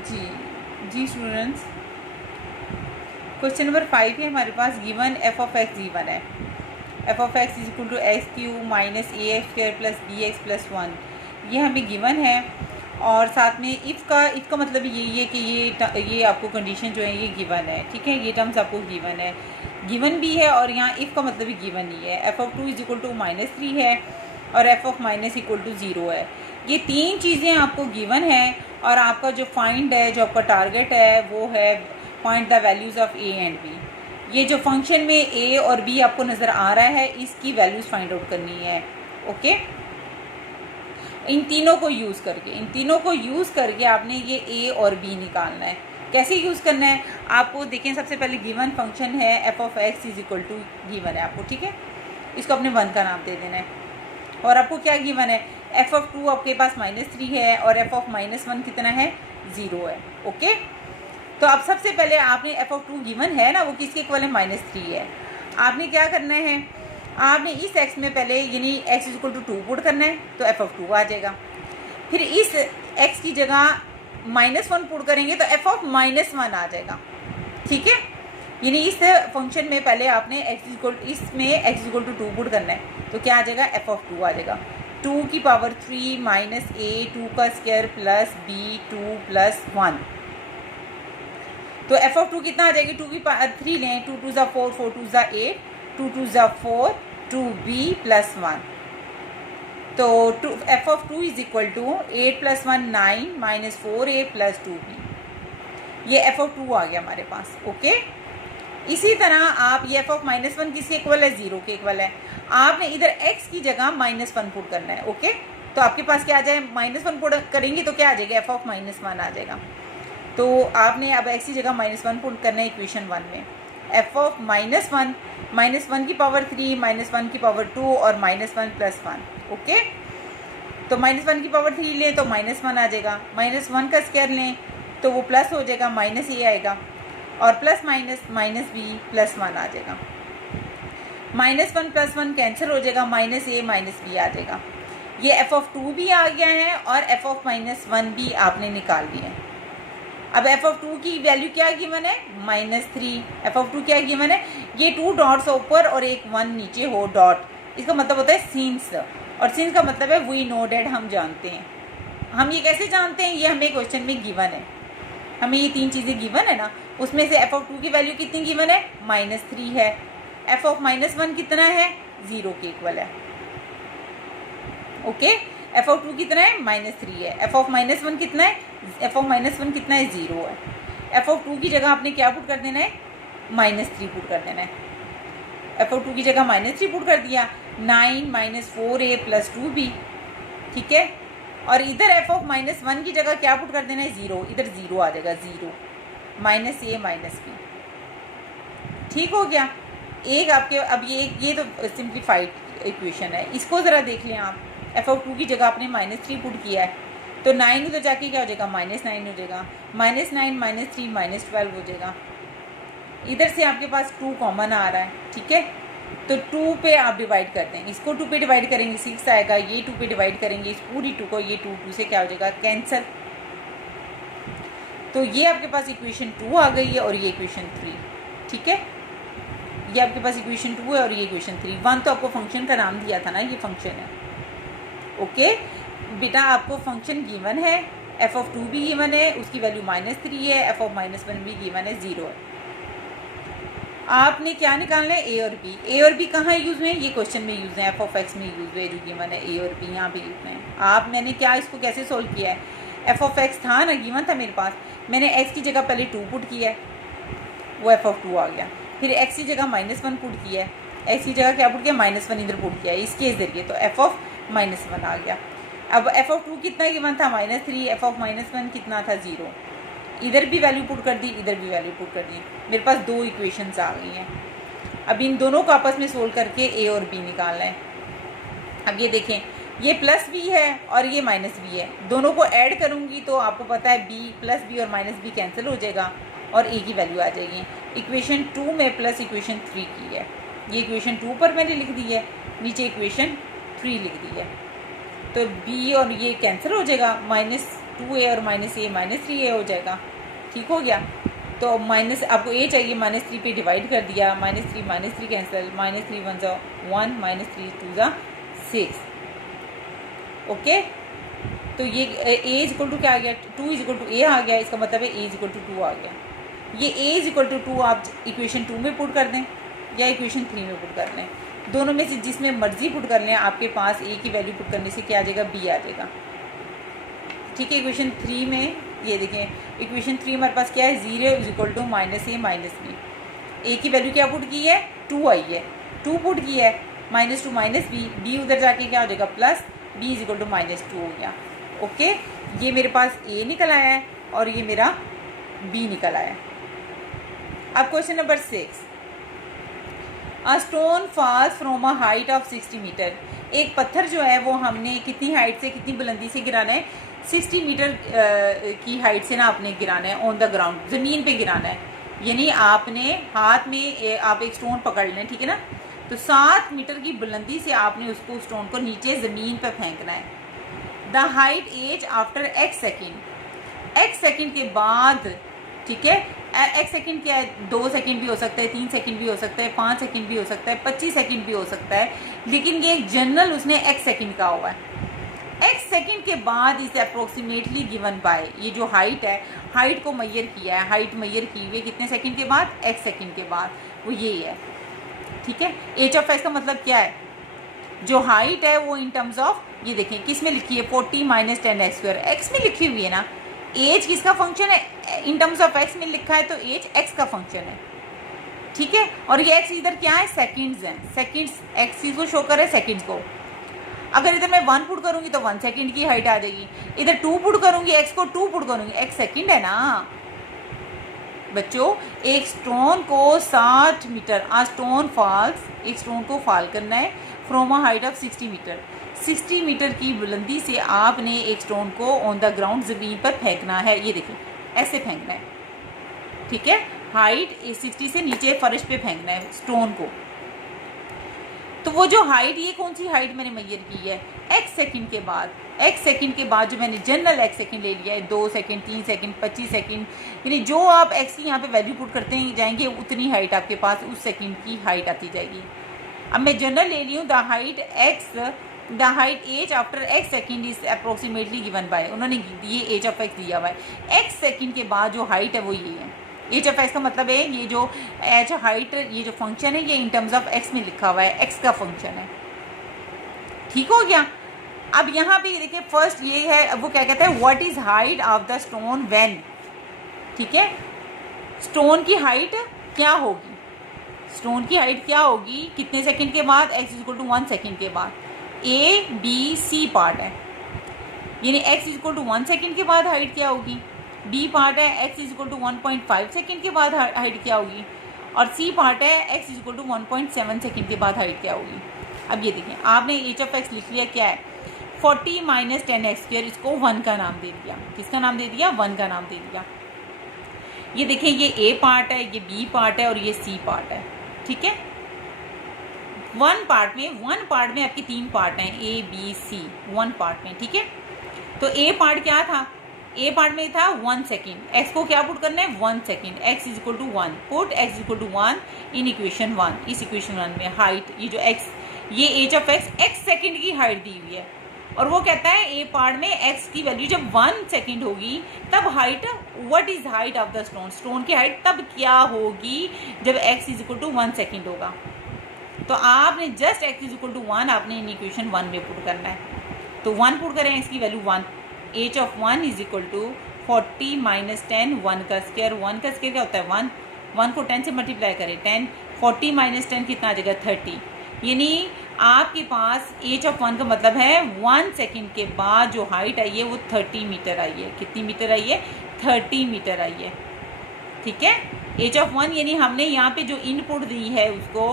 जी जी students, question number 5 है हमारे पास। Given f of x given है। F of x is equal to x cube minus a x square plus b x plus 1, ये हमें given है। और साथ में इफ़ का मतलब यही है कि ये आपको कंडीशन जो है ये गिवन है, ठीक है। ये टर्म्स आपको गिवन है, गिवन भी है, और यहाँ इफ़ का मतलब भी गिवन ही है। F of 2 is equal to -3 है और f of minus equal to 0 है। ये तीन चीज़ें आपको गिवन है, और आपका जो फाइंड है, जो आपका टारगेट है, वो है find the values of a and b. ये जो फंक्शन में ए और बी आपको नज़र आ रहा है, इसकी वैल्यूज़ फाइंड आउट करनी है। ओके, इन तीनों को यूज़ करके आपने ये ए और बी निकालना है। कैसे यूज़ करना है आपको देखें। सबसे पहले गिवन फंक्शन है f of x is equal to given है आपको, ठीक है। इसको अपने 1 का नाम दे देना है। और आपको क्या गिवन है, एफ ऑफ 2 आपके पास -3 है और एफ ऑफ -1 कितना है, 0 है। ओके, तो अब सबसे पहले आपने एफ ऑफ 2 गिवन है ना, वो किसके इक्वल है, -3 है। आपने क्या करना है, आपने इस एक्स में पहले यानी x is equal to 2 put करना है, तो एफ ऑफ 2 आ जाएगा। फिर इस एक्स की जगह -1 पुट करेंगे तो एफ ऑफ -1 आ जाएगा, ठीक है। यानी इस फंक्शन में पहले आपने इसमें एक्स इक्वल टू 2 पुट करना है, तो क्या आ जाएगा, एफ ऑफ 2 आ जाएगा। 2 की पावर 3 माइनस ए 2 का स्क्वायर प्लस बी 2 प्लस 1, तो एफ ऑफ 2 कितना आ जाएगी, 2 की पावर 3 लें, 2 2 4 4 2 8 2 2 4 2b प्लस 1, तो f of 2 is equal to 8 + 1 9 minus 4a plus 2b, ये एफ ऑफ 2 आ गया हमारे पास। ओके, इसी तरह आप ये एफ ऑफ -1 किसके इक्वल है, 0 के इक्वल है। आपने इधर x की जगह -1 पुट करना है। ओके, तो आपके पास क्या आ जाए, -1 पुट करेंगे तो क्या आ जाएगा, एफ ऑफ -1 आ जाएगा। तो आपने अब x की जगह -1 पुट करना है इक्वेशन 1 में। एफ ऑफ -1 की पावर 3 -1 की पावर 2 और -1 प्लस 1। ओके, तो -1 की पावर 3 लें तो -1 आ जाएगा, -1 का स्क्वायर लें तो वो प्लस हो जाएगा, -a आएगा, और प्लस माइनस बी प्लस 1 आ जाएगा। -1 प्लस 1 कैंसिल हो जाएगा, -a माइनस बी आ जाएगा। ये एफ ऑफ 2 भी आ गया है और एफ ऑफ -1 भी आपने निकाल लिया है। अब एफ ऑफ 2 की वैल्यू क्या गिवन है, -3। एफ ऑफ 2 क्या गिवन है, ये 2 डॉट्स ऊपर और एक 1 नीचे हो डॉट, इसका मतलब होता है सिंस, और सिंस का मतलब है वी नो डैट, हम जानते हैं। हम ये कैसे जानते हैं, ये हमें क्वेश्चन में गिवन है, हमें ये तीन चीज़ें गिवन है ना, उसमें से एफ ऑफ 2 की वैल्यू कितनी गिवन है, -3 है। एफ ऑफ -1 कितना है, 0 के इक्वल है। ओके, एफ ऑफ 2 कितना है, -3 है। एफ ऑफ -1 कितना है, एफ ऑफ -1 कितना है, 0 है। एफ ऑफ 2 की जगह आपने क्या पुट कर देना है, -3 पुट कर देना है। एफ ऑफ 2 की जगह -3 पुट कर दिया, 9 माइनस 4a प्लस 2b, ठीक है। और इधर एफ ऑफ -1 की जगह क्या पुट कर देना है, 0, इधर 0 आ जाएगा, 0 -a माइनस b, ठीक हो गया। एक आपके अब ये तो सिंप्लीफाइड इक्वेशन है, इसको ज़रा देख लें आप। एफ ऑफ 2 की जगह आपने -3 पुट किया है, तो 9 उधर जाके क्या हो जाएगा, -9 हो जाएगा, -9 -3 -12 हो जाएगा। इधर से आपके पास 2 कॉमन आ रहा है, ठीक है। तो 2 पे आप डिवाइड करते हैं, इसको 2 पे डिवाइड करेंगे 6 आएगा, ये 2 पे डिवाइड करेंगे इस पूरी 2 को, ये 2 से क्या हो जाएगा, कैंसिल। तो ये आपके पास इक्वेशन 2 आ गई है और ये इक्वेशन 3, ठीक है। ये आपके पास इक्वेशन 2 है और ये इक्वेशन 3। 1 तो आपको फंक्शन का नाम दिया था ना, ये फंक्शन है। ओके बेटा, आपको फंक्शन गिवन है, एफ ऑफ 2 भी गिवन है, उसकी वैल्यू -3 है, एफ ऑफ -1 भी गिवन है, 0 है। आपने क्या निकालना है, ए और बी। ए और बी कहाँ यूज़ हुए हैं, ये क्वेश्चन में यूज़ है, एफ ऑफ एक्स में यूज़ हुए, जो गिवन है ए और बी यहाँ पे यूज़ है। मैंने क्या इसको कैसे सोल्व किया है, एफ ऑफ एक्स था ना, गिवन था मेरे पास, मैंने एक्स की जगह पहले 2 पुट किया है, वो एफ ऑफ 2 आ गया। फिर एक्स की जगह -1 पुट किया है, एक्स की जगह क्या पुट किया, -1 इधर पुट किया है, इसके ज़रिए, तो एफ ऑफ -1 आ गया। अब एफ ऑफ 2 कितना गिवन था, -3, एफ ऑफ -1 कितना था, 0। इधर भी वैल्यू पुट कर दी, इधर भी वैल्यू पुट कर दी, मेरे पास 2 इक्वेशंस आ गई हैं। अब इन दोनों को आपस में सोल्व करके ए और बी निकालना है। अब ये देखें, ये प्लस बी है और ये माइनस बी है, दोनों को ऐड करूँगी तो आपको पता है बी प्लस बी और माइनस बी कैंसिल हो जाएगा और ए की वैल्यू आ जाएगी। इक्वेशन 2 में प्लस इक्वेशन 3 की है, ये इक्वेशन 2 पर मैंने लिख दी है, नीचे इक्वेशन 3 लिख दी है। तो बी और ये कैंसिल हो जाएगा, 2a और -a -3a हो जाएगा। ठीक हो गया। तो माइनस आपको a चाहिए, -3 पे डिवाइड कर दिया, -3 कैंसिल, -3 1 ज़ा 1 -3 2 ज़ा 6। ओके, तो ये a इज इक्वल टू क्या आ गया, 2 इज इक्वल टू a आ गया। इसका मतलब है a इज इक्वल टू 2 आ गया। ये a इज इक्वल टू 2 आप इक्वेशन 2 में पुट कर दें या इक्वेशन 3 में पुट कर लें, दोनों में से जिसमें मर्जी पुट कर लें। आपके पास a की वैल्यू पुट करने से क्या आ जाएगा, b आ जाएगा। ठीक है, इक्वेशन 3 में ये देखें, इक्वेशन 3 हमारे पास क्या है, 0 is equal to -a -b। a की वैल्यू क्या पुट की है, 2 आई है, 2 पुट की है, -2 -b, b उधर जाके क्या हो जाएगा plus, b is equal to -2 हो गया। ओके, ये मेरे पास a निकल आया है और ये मेरा b निकल आया है। अब question number 6, a stone falls from a height of 60 metre. एक पत्थर जो है वो हमने कितनी हाइट से, कितनी बुलंदी से गिराना है, 60 मीटर की हाइट से ना आपने गिराना है, ऑन द ग्राउंड, ज़मीन पे गिराना है। यानी आपने हाथ में आप एक स्टोन पकड़ लें, ठीक है ना, तो 7 मीटर की बुलंदी से आपने उसको स्टोन को नीचे ज़मीन पे फेंकना है। The height h after x second, x second के बाद, ठीक है, x सेकेंड क्या है, 2 सेकेंड भी हो सकता है, 3 सेकेंड भी हो सकता है, 5 सेकेंड भी हो सकता है, 25 सेकेंड भी हो सकता है, लेकिन ये एक जनरल उसने x सेकेंड का हुआ है। x सेकेंड के बाद इज अप्रोक्सीमेटली गिवन बाय, ये जो हाइट है, हाइट को मैयर किया है, हाइट मैयर की हुई है कितने सेकेंड के बाद, x सेकेंड के बाद, वो यही है। ठीक है, एच ऑफ x का मतलब क्या है, जो हाइट है वो इन टर्म्स ऑफ, ये देखें किस में लिखी है, 40 - 10x², x में लिखी हुई है ना। एज किसका फंक्शन है, इन टर्म्स ऑफ x में लिखा है तो एज x का फंक्शन है। ठीक है, और ये x इधर क्या है, सेकंड्स हैं, सेकंड्स, x को शो कर रहे सेकंड्स को। अगर इधर मैं 1 पुट करूंगी तो 1 सेकंड की हाइट आ जाएगी, इधर 2 पुट करूंगी, x को 2 पुट करूंगी, x सेकंड है ना बच्चों। एक स्टोन को 60 मीटर, आ स्टोन फॉल्स, एक स्टोन को फॉल करना है from a height of 60 metre, 60 metre की बुलंदी से आपने एक स्टोन को ऑन द ग्राउंड ज़मीन पर फेंकना है। ये देखिए ऐसे फेंकना है, ठीक है, हाइट 60 से नीचे फर्श पे फेंकना है स्टोन को। तो वो जो हाइट, ये कौन सी हाइट मैंने मैयर की है, x सेकंड के बाद, x सेकंड के बाद जो मैंने जनरल x सेकंड ले लिया है, 2 सेकंड, 3 सेकंड, 25 सेकंड, यानी जो आप x की यहाँ पे वैल्यू पुट करते हैं जाएंगे उतनी हाइट आपके पास उस सेकंड की हाइट आती जाएगी। अब मैं जनरल ले ली हूँ, the height h after x second is approximately given by, उन्होंने ये एज ऑफ x दिया हुआ है, x सेकंड के बाद जो हाइट है वो ये है। एच ऑफ एक्स का मतलब है ये जो एच हाइट, ये जो फंक्शन है ये इन टर्म्स ऑफ एक्स में लिखा हुआ है, एक्स का फंक्शन है। ठीक हो गया। अब यहाँ पे देखिए फर्स्ट ये है, वो क्या कहता है, what is height of the stone when, ठीक है, स्टोन की हाइट क्या होगी, स्टोन की हाइट क्या होगी कितने सेकंड के बाद, x is equal to 1 second के बाद। ए बी सी पार्ट है, यानी x is equal to 1 second के बाद हाइट क्या होगी, बी पार्ट है x is equal to 1.5 second के बाद हाइट क्या होगी, और सी पार्ट है x is equal to 1.7 second के बाद हाइट क्या होगी। अब ये देखें, आपने एच ऑफ एक्स लिख लिया क्या है, 40 - 10x², इसको 1 का नाम दे दिया, किसका नाम दे दिया, 1 का नाम दे दिया। ये देखें, ये ए पार्ट है, ये बी पार्ट है और ये सी पार्ट है, ठीक है। वन पार्ट में आपके 3 पार्ट हैं, ए बी सी, 1 पार्ट में, ठीक है। तो ए पार्ट क्या था, ए पार्ट में था 1 सेकेंड, एक्स को क्या पुट करना है, 1 second, x is equal to 1, put x is equal to 1 in equation 1, इस इक्वेशन 1 में हाइट, ये जो एक्स, ये एच ऑफ एक्स सेकेंड की हाइट दी हुई है, और वो कहता है ए पार्ट में एक्स की वैल्यू जब 1 सेकेंड होगी तब height, what is height of the stone, stone की हाइट तब क्या होगी जब x is equal to 1 second होगा। तो आपने just x is equal to 1 आपने इन इक्वेशन 1 में पुट करना है, तो 1 पुट करें, एक्स की value 1, h of 1 is equal to 40 - 10, 1 का स्क्वायर, 1 का स्क्वायर क्या होता है 1, 1 को 10 से मल्टीप्लाई करें 10, 40 - 10 कितना आ जाएगा 30, यानी आपके पास एच ऑफ 1 का मतलब है 1 सेकेंड के बाद जो हाइट आई है वो 30 मीटर आई है, कितनी मीटर आई है, 30 मीटर आई है, ठीक है। एच ऑफ 1 यानी हमने यहाँ पे जो इनपुट दी है उसको,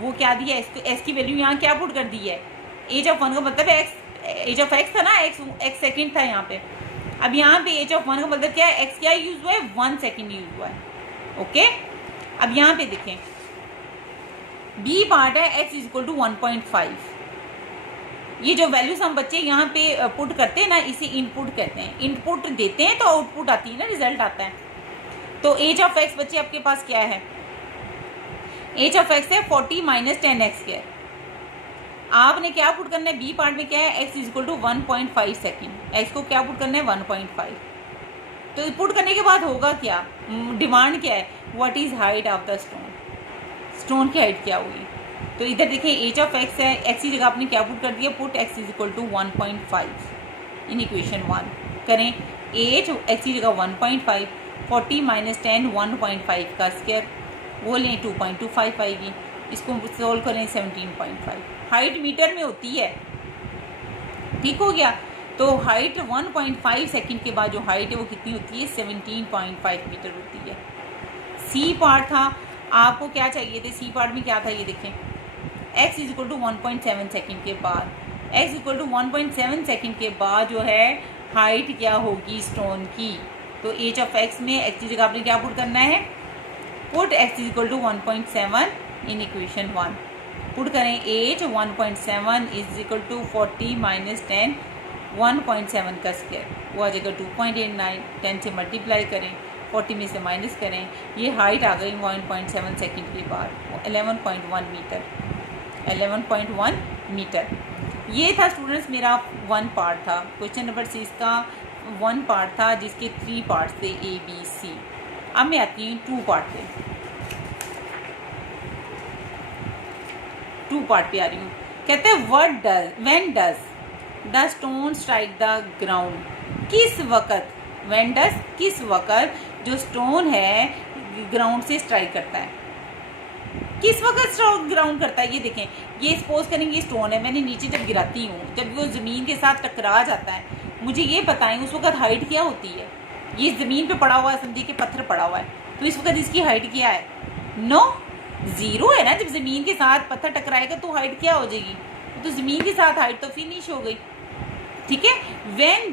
वो क्या दिया, एस की वैल्यू यहाँ क्या पुट कर दी है, एच ऑफ 1 का मतलब है एक्स, एच ऑफ एक्स था ना, एक्स सेकेंड था यहाँ पे, अब यहाँ पे एच ऑफ 1 का मतलब क्या है, एक्स क्या यूज हुआ है, 1 सेकेंड यूज हुआ है, ओके। अब यहाँ पे देखें, बी पार्ट है एक्स इज इक्वल टू 1.5, ये जो वैल्यूज हम बच्चे यहाँ पे पुट करते हैं ना, इसे इनपुट कहते हैं। इनपुट देते हैं तो आउटपुट आती है ना, रिजल्ट आता है। तो एज ऑफ एक्स बच्चे आपके पास क्या है? एज ऑफ एक्स है 40 माइनस 10x²। आपने क्या पुट करना है? बी पार्ट में क्या है? x is equal to 1.5 second. X को क्या पुट करना है? 1.5। तो पुट करने के बाद होगा क्या? डिमांड क्या है? What is height of the stone? Stone की हाइट क्या होगी? तो इधर देखिए एज ऑफ एक्स है, एक्स की जगह आपने क्या पुट कर दिया? Put x is equal to 1.5 in equation 1। करें एज एक्स की जगह 1.5, 40 माइनस 10 1.5 का स्क्वायर, वो लें 2.25 आएगी। इसको सोल्व करें 17.5। हाइट मीटर में होती है, ठीक हो गया। तो हाइट 1.5 सेकंड के बाद जो हाइट है वो कितनी होती है? 17.5 मीटर होती है। सी पार्ट था, आपको क्या चाहिए थे? सी पार्ट में क्या था? ये देखें x is equal to 1.7 second के बाद, x इक्वल टू 1.7 सेकेंड के बाद जो है हाइट क्या होगी स्टोन की? तो एज ऑफ x में x की जगह आपने क्या पुट करना है? Put x is equal to 1.7 in equation 1। पुट करें x 1.7 is equal to 40 minus 10 1.7 का स्क्वायर, वो आ जाएगा 2.89। 10 से मल्टीप्लाई करें, 40 में से माइनस करें, ये हाइट आ गई 1.7 सेकेंड के बाद 11.1 मीटर। 11.1 मीटर। ये था स्टूडेंट्स मेरा 1 पार्ट था। क्वेश्चन नंबर 6 का 1 पार्ट था जिसके 3 पार्ट्स थे A B C। अब मैं आती हूँ 2 पार्ट पे। 2 पार्ट पे आ रही हूँ। कहते हैं when does the stone strike the ground? किस वक़्त? व्हेन डज किस वक़्त जो स्टोन है ग्राउंड से स्ट्राइक करता है? किस वक्त ग्राउंड करता है? ये देखें, ये सपोज करेंगे स्टोन है, मैंने नीचे जब गिराती हूँ, जब वो ज़मीन के साथ टकरा जाता है, मुझे ये बताएं उस वक्त हाइट क्या होती है? ये ज़मीन पे पड़ा हुआ है, समझिए कि पत्थर पड़ा हुआ है, तो इस वक्त इसकी हाइट क्या है? नो, 0 है ना। जब ज़मीन के साथ पत्थर टकराएगा तो हाइट क्या हो जाएगी? तो ज़मीन के साथ हाइट तो फिनिश हो गई, ठीक है। When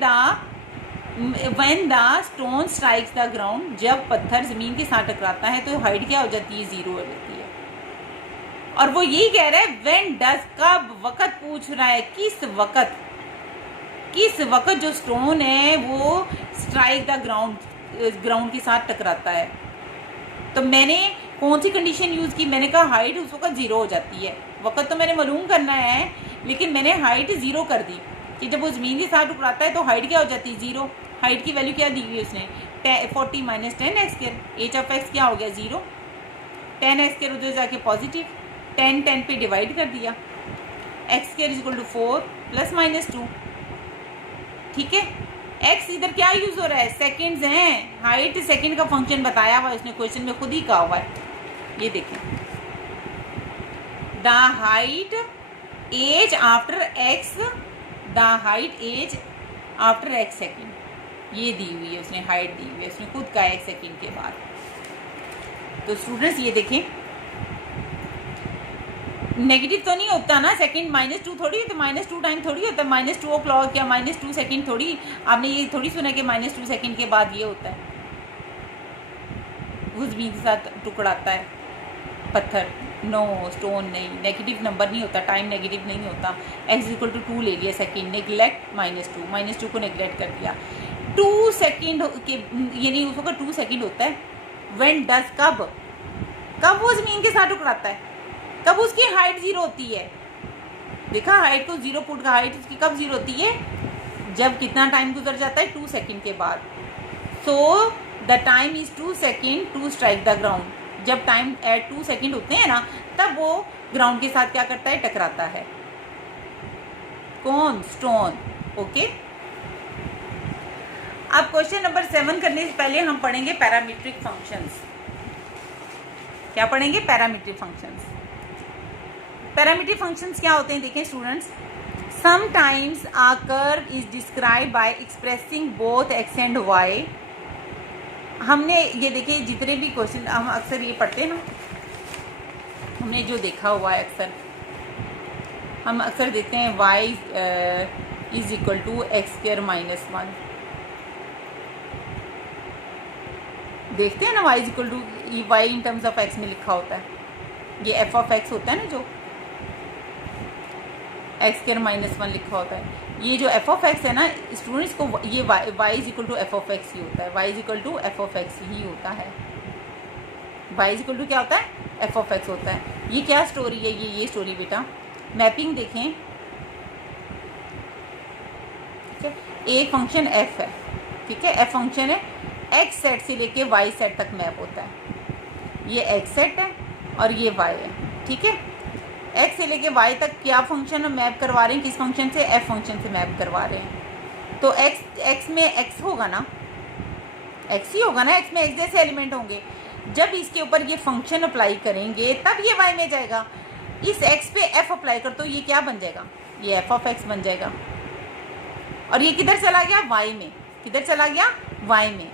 the stone strikes the ground, जब पत्थर ज़मीन के साथ टकराता है तो हाइट क्या हो जाती है? 0 हो जाती है। और वो यही कह रहा है व्हेन डज, कब वक़्त पूछ रहा है, किस वक़्त? किस वक़्त जो स्टोन है वो स्ट्राइक द ग्राउंड के साथ टकराता है। तो मैंने कौन सी कंडीशन यूज़ की? मैंने कहा हाइट उस वक़्त 0 हो जाती है। वक़्त तो मैंने मालूम करना है, लेकिन मैंने हाइट 0 कर दी कि जब वो ज़मीन के साथ टकराता है तो हाइट क्या हो जाती है? 0। हाइट की वैल्यू क्या दी हुई है उसने? 40 minus 10x²। H of x क्या हो गया? 0। 10x² उधर जाके पॉजिटिव, 10 पे डिवाइड कर दिया, x² is equal to 4 plus minus 2, ठीक है। x इधर क्या यूज़ हो रहा है? सेकेंड्स हैं, हाइट सेकेंड का फंक्शन बताया हुआ है उसने, क्वेश्चन में खुद ही कहा हुआ है। ये देखें, the height h after x, the height h after x second, ये दी हुई है उसने, हाइट दी हुई है उसने, खुद का x सेकेंड के बाद। तो स्टूडेंट्स ये देखें, नेगेटिव तो नहीं होता ना, सेकंड -2 थोड़ी, तो -2 टाइम थोड़ी होता है, -2 o'clock या -2 सेकंड थोड़ी। आपने ये थोड़ी सुना कि -2 सेकंड के बाद ये होता है, उस बीच के साथ टुकड़ाता है पत्थर। नो, स्टोन नहीं, नेगेटिव नंबर नहीं होता, टाइम नेगेटिव नहीं होता। x इक्वल टू 2 ले लिया सेकंड, नेग्लेक्ट -2 को नेग्लेक्ट कर दिया। 2 सेकंड के, यानी उस वक्त 2 सेकंड होता है। व्हेन डज, कब वो ज़मीन के साथ टुकड़ाता है? कब उसकी हाइट 0 होती है? देखा, हाइट को 0 पुट का हाइट उसकी कब 0 होती है? जब कितना टाइम गुजर जाता है? 2 सेकेंड के बाद। So the time is 2 second to strike the ground. जब टाइम एट 2 सेकेंड होते हैं ना, तब वो ग्राउंड के साथ क्या करता है? टकराता है। कौन? स्टोन। ओके। अब क्वेश्चन नंबर 7 करने से पहले हम पढ़ेंगे पैरामीट्रिक फंक्शंस। क्या पढ़ेंगे? Parametric functions. पैरामीट्रिक फंक्शंस क्या होते हैं? देखें students, sometimes a curve is describe by expressing both x and y। हमने ये देखिए, जितने भी क्वेश्चन हम अक्सर ये पढ़ते हैं ना, हमने जो देखा हुआ है अक्सर, हम अक्सर देखते हैं y is equal to x² - 1। देखते हैं ना, y is equal to y in terms of x में लिखा होता है, ये f ऑफ x होता है ना जो। एक्स स्क्वायर माइनस 1 लिखा होता है। ये जो एफ ऑफ एक्स है ना स्टूडेंट्स को, ये y is equal to f of x ही होता है, y is equal to f of x ही होता है, वाई इज इक्वल टू क्या होता है, एफ ऑफ एक्स होता है। ये क्या स्टोरी है, ये स्टोरी बेटा, मैपिंग देखें, ठीक है, एक फंक्शन एफ है, ठीक है, एफ फंक्शन है, एक्स सेट से लेके वाई सेट तक मैप होता है, ये एक्स सेट है और ये वाई है, ठीक है। एक्स से लेके वाई तक क्या फंक्शन हम मैप करवा रहे हैं, किस फंक्शन से, एफ फंक्शन से मैप करवा रहे हैं। तो एक्स में एक्स होगा ना, एक्स ही होगा ना, एक्स में एक्स जैसे एलिमेंट होंगे। जब इसके ऊपर ये फंक्शन अप्लाई करेंगे तब ये वाई में जाएगा। इस एक्स पे एफ अप्लाई कर तो ये क्या बन जाएगा, ये एफ ऑफ एक्स बन जाएगा। और ये किधर चला गया, वाई में, किधर चला गया, वाई में।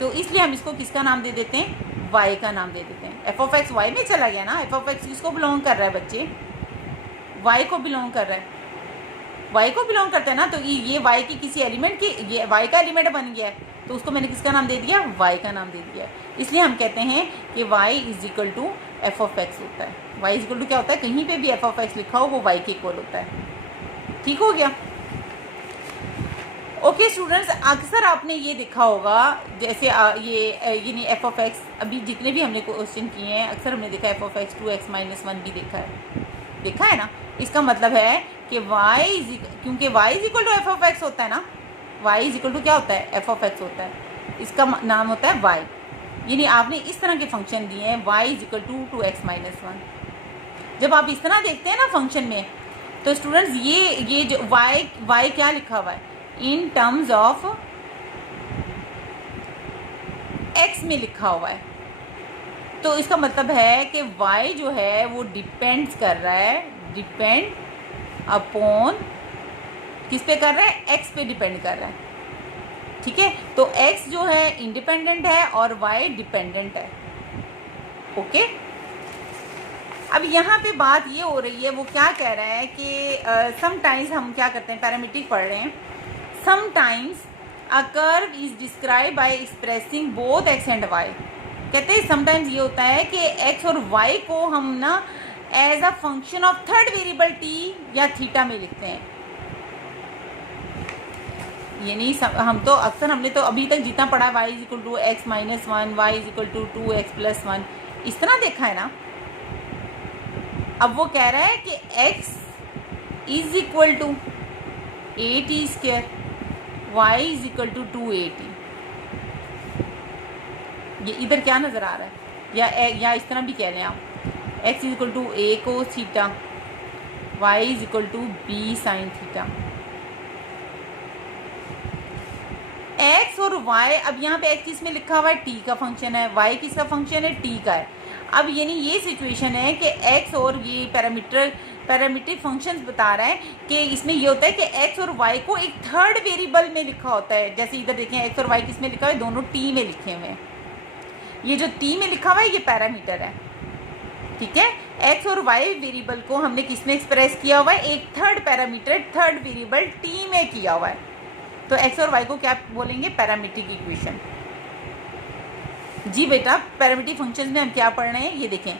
तो इसलिए हम इसको किसका नाम दे देते हैं, वाई का नाम दे देते हैं। एफ ऑफ एक्स वाई में चला गया ना, एफ ऑफ एक्स किसको बिलोंग कर रहा है बच्चे, वाई को बिलोंग कर रहा है, वाई को बिलोंग करता है ना। तो ये वाई की किसी एलिमेंट की, ये वाई का एलिमेंट बन गया है, तो उसको मैंने किसका नाम दे दिया, वाई का नाम दे दिया। इसलिए हम कहते हैं कि y is equal to f of x होता है। वाई इज इक्वल टू क्या होता है, कहीं पे भी एफ ऑफ एक्स लिखा हो वो वाई के इक्वल होता है। ठीक हो गया। ओके स्टूडेंट्स, अक्सर आपने ये देखा होगा, जैसे ये नहीं एफ ऑफ एक्स, अभी जितने भी हमने क्वेश्चन किए हैं अक्सर हमने देखा F of x 2x minus 1 भी देखा है ना। इसका मतलब है कि क्योंकि y is equal to f of x होता है ना, y इज इक्वल टू क्या होता है, एफ ऑफ एक्स होता है, इसका नाम होता है y। यानी आपने इस तरह के फंक्शन दिए हैं, y is equal to 2x minus 1। जब आप इस तरह देखते हैं ना फंक्शन में, तो स्टूडेंट्स ये जो y क्या लिखा हुआ है, इन टर्म्स ऑफ x में लिखा हुआ है। तो इसका मतलब है कि y जो है वो डिपेंड्स कर रहा है, डिपेंड अपॉन किस पे कर रहा है, x पे डिपेंड कर रहा है, ठीक है। तो x जो है इंडिपेंडेंट है और y डिपेंडेंट है। ओके, अब यहाँ पे बात ये हो रही है, वो क्या कह रहा है कि समटाइम्स हम क्या करते हैं, पैरामीट्रिक पढ़ रहे हैं, sometimes a curve is describe by expressing both x and y। कहते हैं समटाइम्स ये होता है कि x और y को हम ना as a function of third variable t या थीटा में लिखते हैं। यानी हम तो अक्सर, हमने तो अभी तक जितना पढ़ा y is equal to x minus 1, y is equal to 2x plus 1, इस तरह देखा है ना। अब वो कह रहा है कि x is equal to 8t square, y is equal to 2at। ये इधर क्या नजर आ रहा है, या इस तरह भी कह लें आप, x is equal to a cos theta, y is equal to b sine theta. x और y, अब यहाँ पे x किस में लिखा हुआ है, t का फंक्शन है, y किसका फंक्शन है, t का है। अब यानी ये सिचुएशन है कि x और ये पैरामीट्रिक फंक्शंस बता रहा है कि इसमें ये होता है कि x और y को एक थर्ड वेरिएबल में लिखा होता है। जैसे इधर देखें x और y किस में लिखा हुआ है, दोनों t में लिखे हुए हैं। ये जो t में लिखा हुआ है ये पैरामीटर है, ठीक है। x और y वेरिएबल को हमने किस में एक्सप्रेस किया हुआ है, एक third parameter, third variable t में किया हुआ है। तो x और y को क्या बोलेंगे, पैरामीट्रिक इक्वेशन। जी बेटा, पैरामीट्रिक फंक्शंस में हम क्या पढ़ रहे हैं, ये देखें,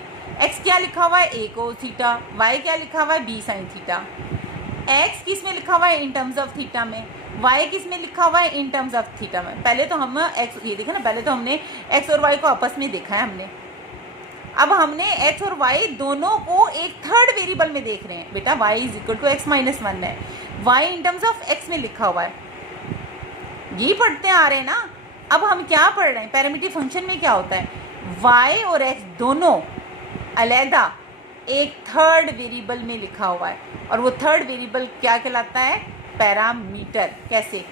x क्या लिखा हुआ है, a कोस थीटा, y क्या लिखा हुआ है, b साइन थीटा। x किस में लिखा हुआ है, इन टर्म्स ऑफ थीटा में, y किस में लिखा हुआ है, इन टर्म्स ऑफ थीटा में। पहले तो हम x, ये देखें ना, पहले तो हमने x और y को आपस में देखा है हमने। अब हमने x और y दोनों को एक थर्ड वेरिएबल में देख रहे हैं। बेटा y is equal to x minus 1 है, y in terms of x में लिखा हुआ है, ये पढ़ते आ रहे हैं ना। अब हम क्या पढ़ रहे हैं, पैरामीट्रिक फंक्शन में क्या होता है, y और x दोनों अलहदा एक थर्ड वेरिएबल में लिखा हुआ है, और वो थर्ड वेरिएबल क्या कहलाता है, पैरामीटर। कैसे,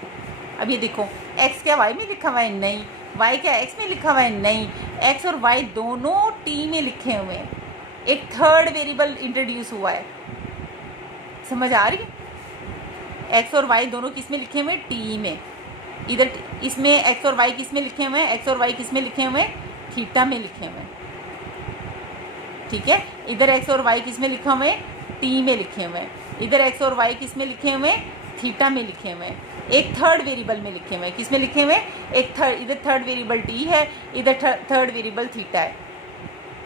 अब ये देखो, x क्या y में लिखा हुआ है, नहीं, y क्या x में लिखा हुआ है, नहीं, x और y दोनों t में लिखे हुए हैं, एक थर्ड वेरिएबल इंट्रोड्यूस हुआ है। समझ आ रही है, x और y दोनों किस में लिखे हुए हैं, t में। इधर इसमें x और y किस में लिखे हुए हैं, x और y किस में लिखे हुए हैं, थीटा में लिखे हुए हैं, ठीक है। इधर x और y किस में लिखा हुए हैं, t में लिखे हुए हैं। इधर x और y किस में लिखे हुए हैं, थीटा में लिखे हुए हैं, एक थर्ड वेरिएबल में लिखे हुए हैं। किस में लिखे हुए हैं, एक थर्ड, इधर थर्ड वेरिएबल t है, इधर थर्ड वेरिएबल थीटा है।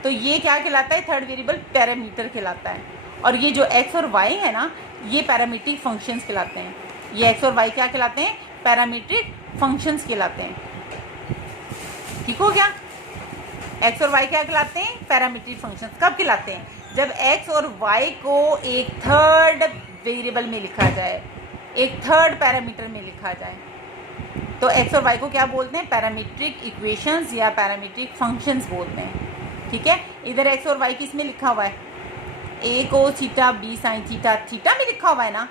तो ये क्या कहलाता है, थर्ड वेरिएबल पैरामीटर कहलाता है। और ये जो x और y है ना, ये पैरामीट्रिक फंक्शंस कहलाते हैं। ये एक्स और वाई क्या कहलाते हैं? पैरामीट्रिक फंक्शंस कहलाते हैं। ठीक हो गया? एक्स और वाई क्या कहलाते हैं? Parametric functions. कब कहलाते हैं? जब एक्स और वाई को एक थर्ड वेरिएबल में लिखा जाए, एक थर्ड पैरामीटर में लिखा जाए, तो एक्स और वाई को क्या बोलते हैं? पैरामीट्रिक इक्वेशंस या पैरामीट्रिक फंक्शंस बोलते हैं। ठीक है, इधर एक्स और वाई किस में लिखा हुआ है? A cos theta b sine theta, theta में लिखा हुआ है ना।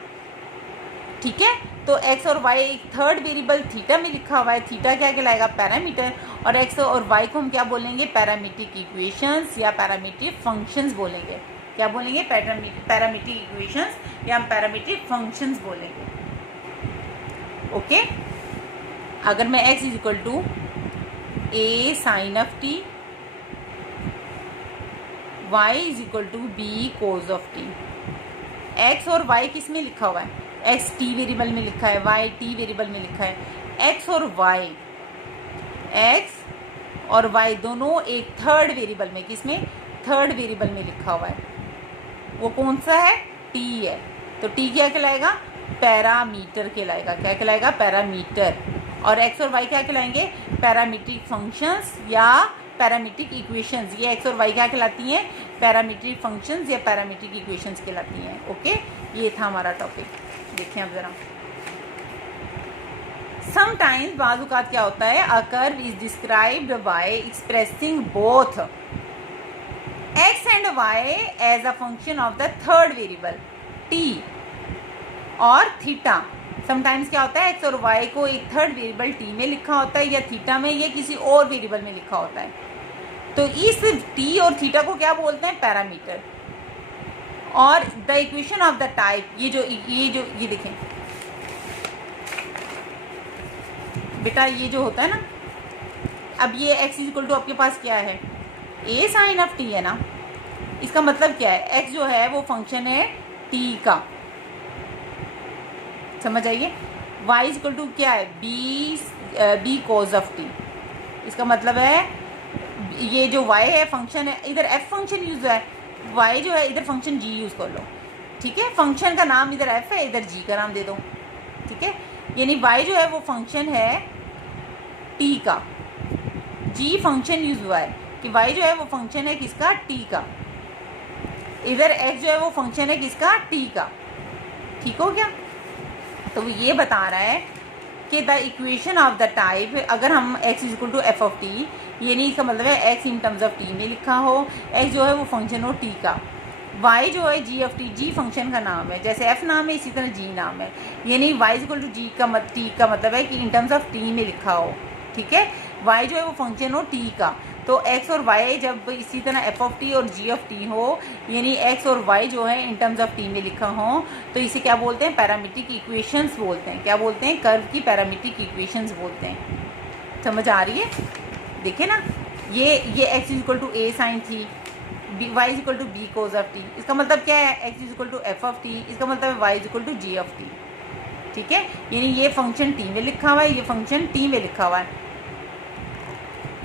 ठीक है, तो एक्स और वाई एक थर्ड वेरिएबल थीटा में लिखा हुआ है। थीटा क्या कहलाएगा? पैरामीटर। और एक्स और वाई को हम क्या बोलेंगे? पैरामीट्रिक इक्वेशंस या पैरामीट्रिक फंक्शंस बोलेंगे। क्या बोलेंगे? पैरामीट्रिक इक्वेशंस या हम पैरामीट्रिक फंक्शंस बोलेंगे। ओके, अगर मैं x is equal to a sine of t, y is equal to b cos of t, x और y किस में लिखा हुआ है? x t वेरिएबल में लिखा है, y t वेरिएबल में लिखा है। x और y दोनों एक थर्ड वेरिएबल में, किस में? थर्ड वेरिएबल में लिखा हुआ है। वो कौन सा है? t है। तो t क्या कहलाएगा? पैरामीटर कहलाएगा। क्या कहलाएगा? पैरामीटर। और x और y क्या कहलाएंगे? पैरामीट्रिक फंक्शंस या पैरामीट्रिक इक्वेशंस। ये x और y क्या कहलाती हैं? पैरामीट्रिक फंक्शंस या पैरामीट्रिक इक्वेशंस कहलाती हैं। ओके, ये था हमारा टॉपिक। देखें अब जरा, समटाइम्स बाज़ क्या होता है? A curve is described by expressing both x and y as a function of the third variable t और थीटा। समटाइम्स क्या होता है? x और y को एक थर्ड वेरिएबल t में लिखा होता है या थीटा में या किसी और वेरिएबल में लिखा होता है। तो इस t और थीटा को क्या बोलते हैं? पैरामीटर। और the equation of the type, ये देखें बेटा, ये जो होता है ना, अब ये x इज इक्वल टू आपके पास क्या है? a साइन ऑफ t है ना। इसका मतलब क्या है? x जो है वो फंक्शन है t का, समझ आइए। y इज इक्वल टू क्या है? b cos of t। इसका मतलब है ये जो y है फंक्शन है, इधर f फंक्शन यूज है, y जो है इधर फंक्शन g यूज कर लो। ठीक है, फंक्शन का नाम इधर f है, इधर g का नाम दे दो। ठीक है, यानी y जो है वो फंक्शन है t का, g फंक्शन यूज हुआ है कि y जो है वो फंक्शन है किसका? t का। इधर x जो है वो फंक्शन है किसका? t का। ठीक हो गया? तो ये बता रहा है कि the equation of the type, अगर हम x is equal to f of t, यानी इसका मतलब है x in terms of t में लिखा हो, x जो है वो फंक्शन हो t का, y जो है g of t, g function का नाम है, जैसे f नाम है इसी तरह g नाम है, यानी y is equal to g का t का मतलब है कि इन टर्म्स ऑफ t में लिखा हो। ठीक है, y जो है वो फंक्शन हो t का, तो x और y जब इसी तरह f ऑफ t और g ऑफ t हो, यानी x और y जो है इन टर्म्स ऑफ t में लिखा हो, तो इसे क्या बोलते हैं? पैरामीट्रिक इक्वेशंस बोलते हैं। क्या बोलते हैं? कर्व की पैरामीट्रिक इक्वेशंस बोलते हैं। समझ आ रही है? देखिए ना, ये x is equal to a sine थी, y is equal to b cos of t। इसका मतलब क्या है? x is equal to f of t, इसका मतलब है y is equal to g of t। ठीक है, यानी ये फंक्शन t में लिखा हुआ है, ये फंक्शन t में लिखा हुआ है।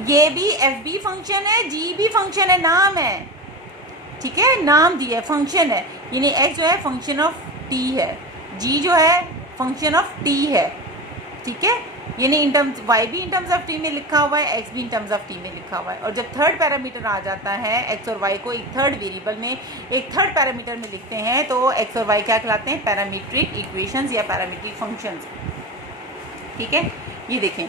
ये भी एफ बी फंक्शन है, जी भी फंक्शन है, नाम है। ठीक है, नाम दिया है, फंक्शन है, यानी x जो है फंक्शन ऑफ t है, g जो है फंक्शन ऑफ t है। ठीक है, यानी इन टर्म्स y भी इन टर्म्स ऑफ t में लिखा हुआ है, x भी इन टर्म्स ऑफ t में लिखा हुआ है। और जब थर्ड पैरामीटर आ जाता है, x और y को एक थर्ड वेरिएबल में, एक थर्ड पैरामीटर में लिखते हैं, तो x और y क्या कहलाते हैं? पैरामीट्रिक इक्वेशंस या पैरामीट्रिक फंक्शंस। ठीक है, ये देखें,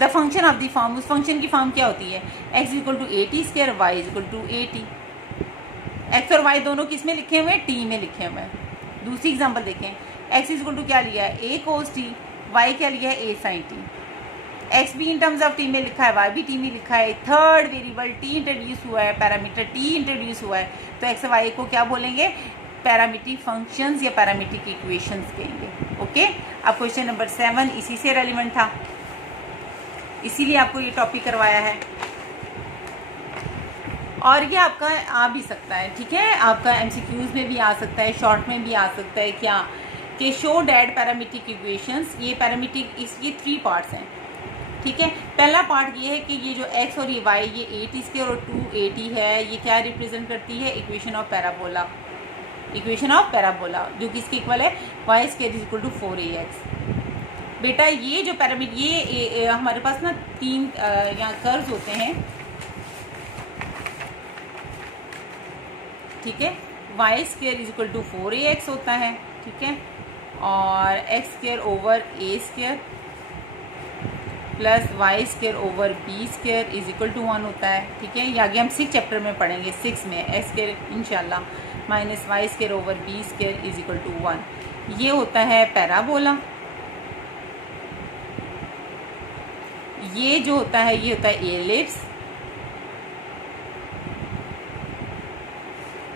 the function of the form, उस फंक्शन की फॉर्म क्या होती है? x equal to a t square, y equal to a t. X और y दोनों किस में लिखे हुए हैं? t में लिखे हुए हैं। दूसरी एग्जांपल देखें, x इक्वल टू क्या लिया है? a कोस t, y क्या लिया है? a sign t। x भी इन टर्म्स ऑफ t में लिखा है, y भी t में लिखा है, थर्ड वेरिएबल t इंट्रोड्यूस हुआ है, पैरामीटर t इंट्रोड्यूस हुआ है, तो x और y को क्या बोलेंगे? पैरामीट्रिक फंक्शंस या पैरामीट्रिक इक्वेशंस कहेंगे। ओके, अब क्वेश्चन नंबर 7 इसी से रेलिवेंट था, इसीलिए आपको ये टॉपिक करवाया है, और ये आपका आ भी सकता है। ठीक है, आपका एमसीक्यूज में भी आ सकता है, शॉर्ट में भी आ सकता है। क्या कि शो डैट पैरामीट्रिक इक्वेशंस, ये पैरामीट्रिक इसके 3 पार्ट्स हैं। ठीक है, पहला पार्ट ये है कि ये जो x और ये y, ये 8 स्क्वायर और 2 80 है, ये क्या रिप्रेजेंट करती है? Equation of parabola. Equation of parabola, जो किसके इक्वल है, y square is equal to 4ax। बेटा ये जो पैरामीटर ये हमारे पास ना तीन यहाँ कर्व्स होते हैं, ठीक है। Y square is equal to 4ax होता है, ठीक है, और x square over a square plus y square over b square is equal to 1 होता है, ठीक है। ये आगे हम 6 चैप्टर में पढ़ेंगे, 6 में एक्स स्क्वायर इंशाल्लाह minus y square over b square is equal to 1। ये होता है पैराबोला। ये जो होता है ये होता है एलिप्स,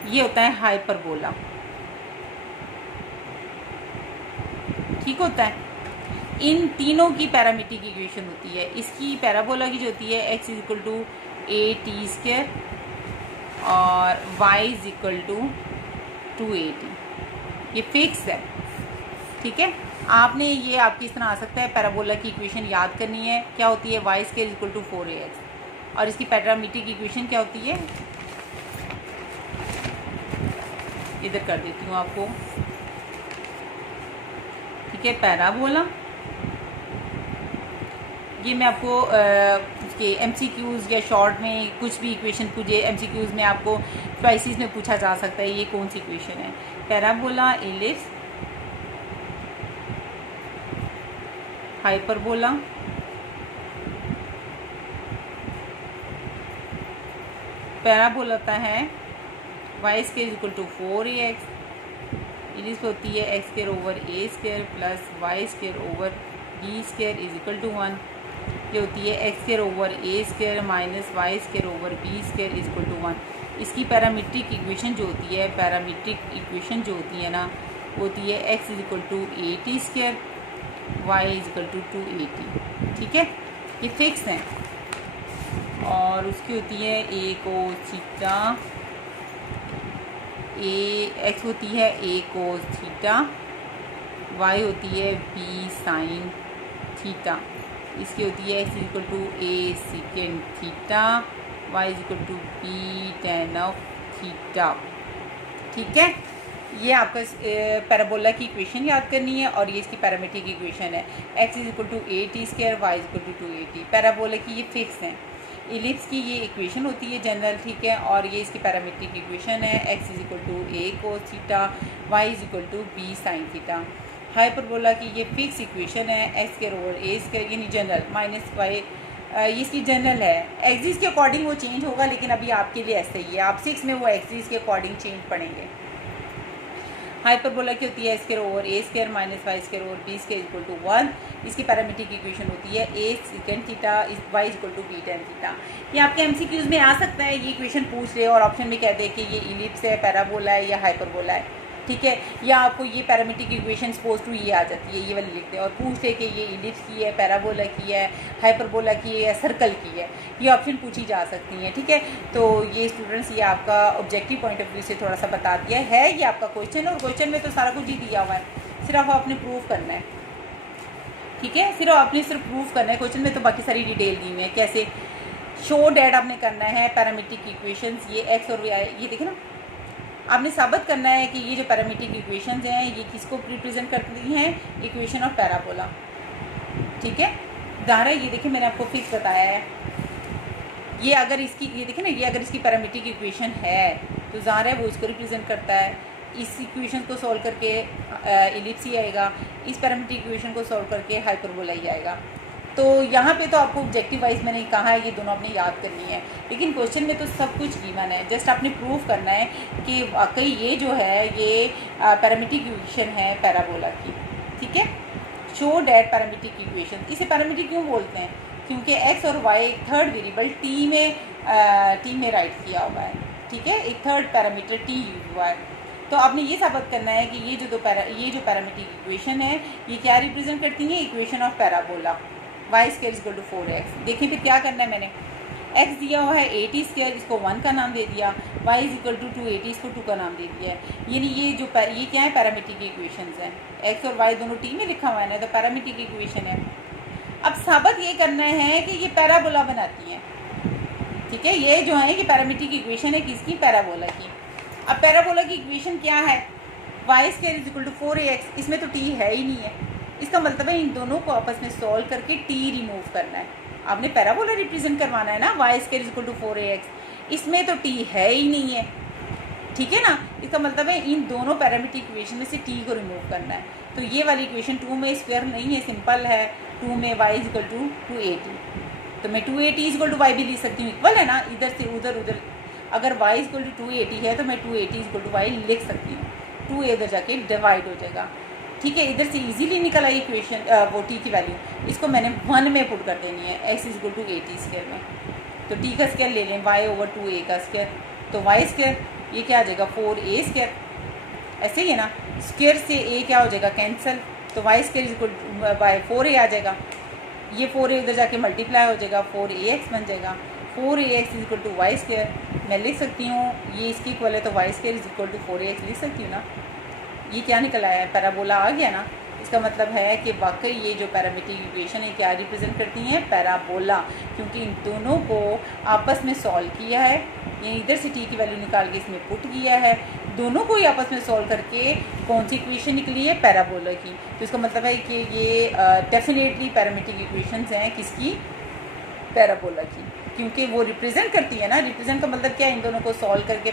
ये होता है हाइपरबोला, ठीक होता है। इन तीनों की पैरामीट्रिक इक्वेशन होती है। इसकी पैराबोला की जो होती है x is equal to a t square और y is equal to 2at, ये फिक्स है, ठीक है। आपने ये आपकी इस तरह आ सकता है, पैराबोला की इक्वेशन याद करनी है, क्या होती है, y square is equal to 4ax, और इसकी पैरामीट्रिक इक्वेशन क्या होती है, इधर कर देती हूँ आपको, ठीक है। पैराबोला ये मैं आपको उसके MCQs या शॉर्ट में कुछ भी इक्वेशन पूछे, MCQs में आपको ट्वाइसिस में पूछा जा सकता है ये कौन सी इक्वेशन है। पैराबोला, एलिप्स, हाइपरबोला, पैराबोला होता है y square is equal to 4ax, ellipse होती है x square over a square plus y square over b square is equal to 1। ये होती है x square over a square minus y square over b square is equal to 1। इसकी parametric equation जो होती है, parametric equation जो होती है ना, वो होती है x is equal to a t square, y is equal to 2at, ठीक है। ये फिक्स हैं। और उसकी होती है a cos theta, A x होती है ए कोस थीटा, वाई होती है बी साइन थीटा। इसकी होती है x equal to a second theta, y is equal to b tan of theta, ठीक है। ये आपका पैराबोला की इक्वेशन याद करनी है, और ये इसकी पैरामीट्रिक इक्वेशन है, x is equal to a t square, y is equal to 2at। Parabola की ये फिक्स हैं। इलिप्स की ये इक्वेशन होती है जनरल, ठीक है, और ये इसकी पैरामीट्रिक इक्वेशन है, x is equal to a cos theta, y is equal to b sine theta. Hyperbola की ये फिक्स इक्वेशन है, x square over a square यानी जनरल माइनस वाई, ये इसकी जनरल है। एक्सिस के अकॉर्डिंग वो चेंज होगा, लेकिन अभी आपके लिए ऐसे ही है, आप 6 में वो एक्सिस के अकॉर्डिंग चेंज पढ़ेंगे। हाइपरबोला की होती है x square over a square minus y square over b square equal to 1। इसकी पैरामीट्रिक इक्वेशन होती है a second theta y equal to b tan theta. ये आपके MCQs में आ सकता है, ये इक्वेशन पूछ रहे और ऑप्शन में कह दे कि ये इलिप्स है, पैराबोला है या हाइपरबोला है, ठीक है। या आपको ये पैरामीट्रिक इक्वेशन सपोज टू ये आ जाती है, ये वाली लिखते हैं और पूछ ले कि ये इलिप्स की है, पैराबोला की है, हाइपरबोला की है या सर्कल की है, ये ऑप्शन पूछी जा सकती हैं, ठीक है। तो ये स्टूडेंट्स ये आपका ऑब्जेक्टिव पॉइंट ऑफ व्यू से थोड़ा सा बता दिया है ये आपका क्वेश्चन, और क्वेश्चन में तो सारा कुछ ही दिया हुआ है, सिर्फ आपने प्रूव करना है, ठीक है। सिर्फ आपने प्रूव करना है, क्वेश्चन में तो बाकी सारी डिटेल दी हुई है, कैसे शो डैट आपने करना है पैरामीट्रिक इक्वेशंस, ये एक्स और ये देखें ना, आपने साबित करना है कि ये जो पैरामीट्रिक इक्वेशंस हैं ये किसको रिप्रेजेंट करती हैं, इक्वेशन ऑफ पैराबोला, ठीक है। ज़ाहिर है ये देखिए मैंने आपको फिक्स बताया है, ये अगर इसकी ये देखें ना, ये अगर इसकी पैरामीट्रिक इक्वेशन है तो ज़ाहिर है वो इसको रिप्रेजेंट करता है। इस इक्वेशन को सॉल्व करके इलिप्स ही आएगा, इस पैरामीट्रिक इक्वेशन को सॉल्व करके हाइपरबोला ही आएगा। तो यहाँ पे तो आपको ऑब्जेक्टिव वाइज मैंने कहा है ये दोनों आपने याद करनी है, लेकिन क्वेश्चन में तो सब कुछ गिवन है, जस्ट आपने प्रूव करना है कि वाकई ये जो है ये पैरामीट्रिक इक्वेशन है पैराबोला की, ठीक है। शो डैट पैरामीट्रिक इक्वेशन, इसे पैरामीट्रिक क्यों बोलते हैं, क्योंकि एक्स और वाई एक थर्ड वेरिएबल टी में राइट किया हुआ है, ठीक है, एक थर्ड पैरामीटर टी यूज हुआ है। तो आपने ये साबित करना है कि ये जो पैरामीट्रिक इक्वेशन है ये क्या रिप्रेजेंट करती है, equation of parabola, y square equal to 4x। देखिए फिर क्या करना है, मैंने x दिया हुआ है ए टी स्क्वायर, इसको 1 का नाम दे दिया, y is equal to 2at, इसको 2 का नाम दे दिया है। यानी ये क्या है, पैरामीट्रिक इक्वेशंस हैं, x और y दोनों t में लिखा हुआ है ना, तो पैरामीट्रिक इक्वेशन है। अब साबित ये करना है कि ये पैराबोला बनाती हैं, ठीक है। ये जो है कि पैरामीट्रिक इक्वेशन है किसकी, पैराबोला की। अब पैराबोला की इक्वेशन क्या है, y square is equal to 4ax, इसमें तो टी है ही नहीं है। इसका मतलब है इन दोनों को आपस में सॉल्व करके टी रिमूव करना है। आपने पैराबोला रिप्रेजेंट करवाना है ना, y square is equal to 4ax, इसमें तो टी है ही नहीं है, ठीक है ना। इसका मतलब है इन दोनों पैरामीट्रिक इक्वेशन में से टी को रिमूव करना है। तो ये वाली इक्वेशन 2 में स्क्वायर नहीं है, सिंपल है। 2 में y इज इक्वल टू 280, तो मैं 280 इज इक्वल टू वाई भी लिख सकती हूँ, इक्वल है ना, इधर से उधर उधर। अगर y इज इक्वल टू 280 है तो मैं 280 इज इक्वल टू वाई लिख सकती हूँ। 2 इधर जाके डिवाइड हो जाएगा, ठीक है। इधर से इजीली निकल आई इक्वेशन, वो टी की वैल्यू। इसको मैंने 1 में पुट कर देनी है, x is equal to 80 square में। तो टी का स्क्वायर ले लें, y ओवर 2a का स्क्वायर, तो वाई स्क्वायर ये क्या आ जाएगा 4a स्क्वायर, ऐसे ही है ना। स्क्वायर से a क्या हो जाएगा कैंसिल, तो y square is equal by 4a आ जाएगा। ये 4a उधर जाके मल्टीप्लाई हो जाएगा, 4ax बन जाएगा। 4ax is equal to y square मैं लिख सकती हूँ, ये इसकी इक्वल है तो y square is equal to 4ax लिख सकती हूँ ना। ये क्या निकल आया है, पैराबोला आ गया ना। इसका मतलब है कि वाकई ये जो पैरामीट्रिक इक्वेशन है क्या रिप्रेजेंट करती हैं, पैराबोला, क्योंकि इन दोनों को आपस में सॉल्व किया है। ये इधर से टी की वैल्यू निकाल के इसमें पुट किया है, दोनों को ही आपस में सॉल्व करके कौन सी इक्वेशन निकली है, पैराबोला की। तो इसका मतलब है कि ये डेफिनेटली पैरामीट्रिक इक्वेशंस हैं किसकी, पैराबोला की, क्योंकि वो रिप्रेजेंट करती है ना। रिप्रेजेंट का मतलब क्या है, इन दोनों को सॉल्व करके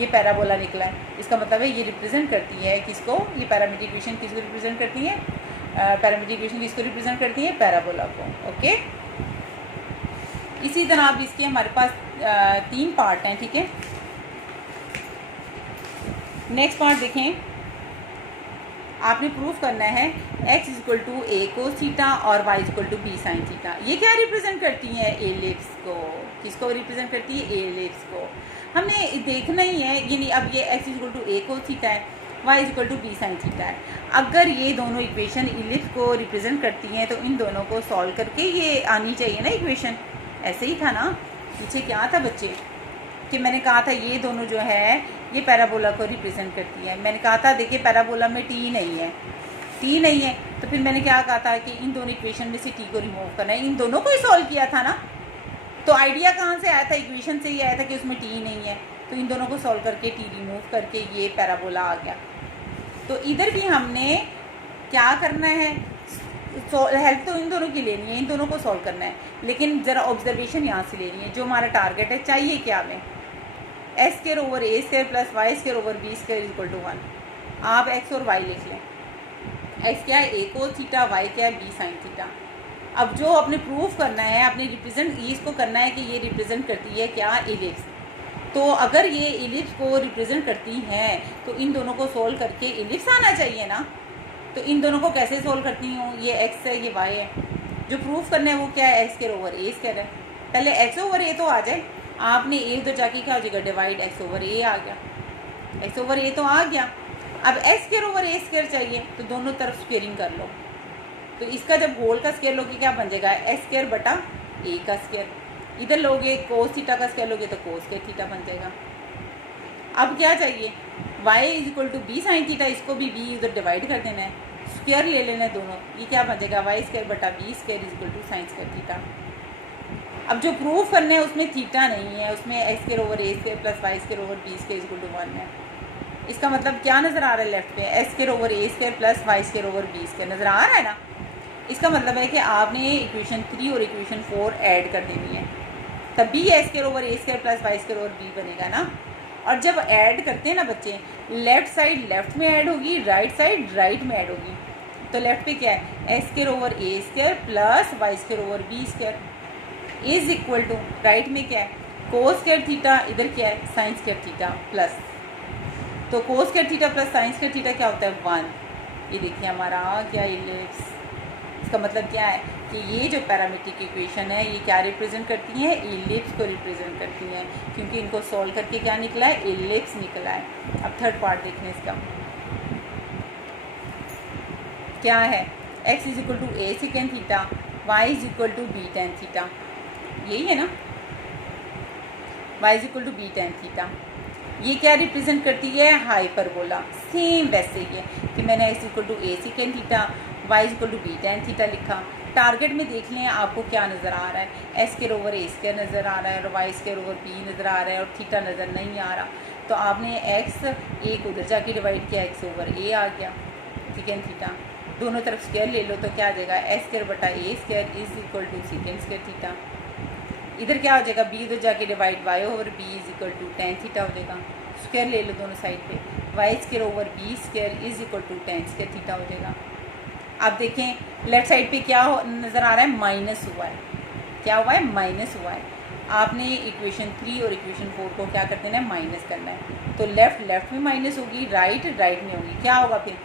ये पैराबोला निकला है। इसका मतलब है ये रिप्रेजेंट करती है किसको, ये पैरामीट्रिक इक्वेशन किसको रिप्रेजेंट करती है, पैरामीट्रिक इक्वेशन किसको रिप्रेजेंट करती है, पैराबोला को। ओके, इसी तरह अब इसके हमारे पास 3 पार्ट हैं, ठीक है। नेक्स्ट पार्ट देखें, आपने प्रूफ करना है x is equal to a cos theta और y is equal to b sine theta. ये क्या रिप्रेजेंट करती है, एलिप्स को। किसको रिप्रेजेंट करती है, एलिप्स को। हमने देखना ही है, यानी अब ये x is equal to a cos theta है, y is equal to b sine theta है। अगर ये दोनों इक्वेशन एलिप्स को रिप्रेजेंट करती हैं तो इन दोनों को सॉल्व करके ये आनी चाहिए ना इक्वेशन। ऐसे ही था ना, पीछे क्या था बच्चे कि मैंने कहा था ये दोनों जो है ये पैराबोला को रिप्रेजेंट करती है। मैंने कहा था देखिए पैराबोला में टी नहीं है, टी नहीं है, तो फिर मैंने क्या कहा था कि इन दोनों इक्वेशन में से टी को रिमूव करना है। इन दोनों को ही सॉल्व किया था ना, तो आइडिया कहाँ से आया था, इक्वेशन से ही आया था कि उसमें टी नहीं है। तो इन दोनों को सॉल्व करके टी रिमूव करके ये पैराबोला आ गया। तो इधर भी हमने क्या करना है, हेल्प तो इन दोनों की लेनी है, इन दोनों को सॉल्व करना है, लेकिन ज़रा ऑब्जर्वेशन यहाँ से लेनी है। जो हमारा टारगेट है, चाहिए क्या हमें, x square over a square plus y square over b square is equal to 1। आप एक्स और वाई लिख लें, एक्स क्या है ए कोस थीटा, वाई क्या है बी साइन थीटा। अब जो आपने प्रूफ करना है, आपने रिप्रेजेंट इसको करना है कि ये रिप्रेजेंट करती है क्या, एलिप्स। तो अगर ये एलिप्स को रिप्रेजेंट करती हैं तो इन दोनों को सोल्व करके एलिप्स आना चाहिए ना। तो इन दोनों को कैसे सोल्व करती हूँ, ये एक्स है ये वाई है, जो प्रूफ करना है वो क्या है, x square over a square है। पहले एक्स ओवर ए तो आ जाए, आपने ए उधर जाके क्या हो जाएगा, डिवाइड एक्स ओवर ए आ गया, एक्स ओवर ए तो आ गया। अब x square over a square चाहिए तो दोनों तरफ स्क्वेयरिंग कर लो। तो इसका जब होल का स्क्वायर लोगे क्या बन जाएगा, एक्स स्क्वायर बटा ए का स्क्वायर। इधर लोगे कोस थीटा का स्क्वायर लोगे तो कोस स्क्वायर थीटा बन जाएगा। अब क्या चाहिए, y is equal to b sine theta, इसको भी b उधर डिवाइड कर देना है, स्क्वायर ले लेना है दोनों। ये क्या बन जाएगा, वाई स्क्वायर बटा b square is equal to sine square theta. अब जो प्रूफ करना है उसमें थीटा नहीं है, उसमें x square over a square plus y square over b square is equal to 1 है। इसका मतलब क्या नज़र आ रहा है लेफ्ट पे, x square over a square plus y square over b square नज़र आ रहा है ना। इसका मतलब है कि आपने इक्वेशन 3 और इक्वेशन 4 ऐड कर देनी है, तभी x square over a square plus y square over b बनेगा ना। और जब ऐड करते हैं ना बच्चे, लेफ्ट साइड लेफ्ट में ऐड होगी, राइट साइड राइट में ऐड होगी। तो लेफ्ट पे क्या है, x square over a square plus y square over b square is equal to, right में क्या है, कोस स्क्वायर थीटा, इधर क्या है साइन स्क्वायर थीटा प्लस, तो cos square theta plus sign square theta क्या होता है 1। ये देखिए हमारा आ गया एलिप्स। इसका मतलब क्या है कि ये जो पैरामीट्रिक इक्वेशन है ये क्या रिप्रेजेंट करती है, एलिप्स को रिप्रेजेंट करती हैं, क्योंकि इनको सॉल्व करके क्या निकला है, एलिप्स निकला है। अब थर्ड पार्ट देखने इसका क्या है, x is equal to a second theta, y is equal to b tan theta, यही है ना, y is equal to b tan theta. ये क्या रिप्रेजेंट करती है, हाइपरबोला। सेम वैसे ही है कि मैंने x equal to a second theta, y is equal to b tan theta लिखा। टारगेट में देख लें आपको क्या नज़र आ रहा है, x square over a square नज़र आ रहा है और वाई स्क्वायर ओवर बी नज़र आ रहा है और थीटा नज़र नहीं आ रहा। तो आपने एक्स ए को उधर जाके डिवाइड किया, एक्स ओवर ए आ गया सेकेंड थीटा। दोनों तरफ स्क्वायर ले लो तो क्या आ जाएगा, एस स्क्वायर बटा a square is equal to second square theta. इधर क्या हो जाएगा, बी उधर जाके divide y over b is equal to tan theta हो जाएगा। स्क्वायर ले लो दोनों साइड पे, y square over b square is equal to tan square theta हो जाएगा। अब देखें लेफ्ट साइड पे क्या नज़र आ रहा है, माइनस हुआ है। क्या हुआ है, माइनस हुआ है। आपने इक्वेशन 3 और इक्वेशन 4 को क्या कर देना है, माइनस करना है। तो लेफ्ट में माइनस होगी, राइट में होगी। क्या होगा फिर,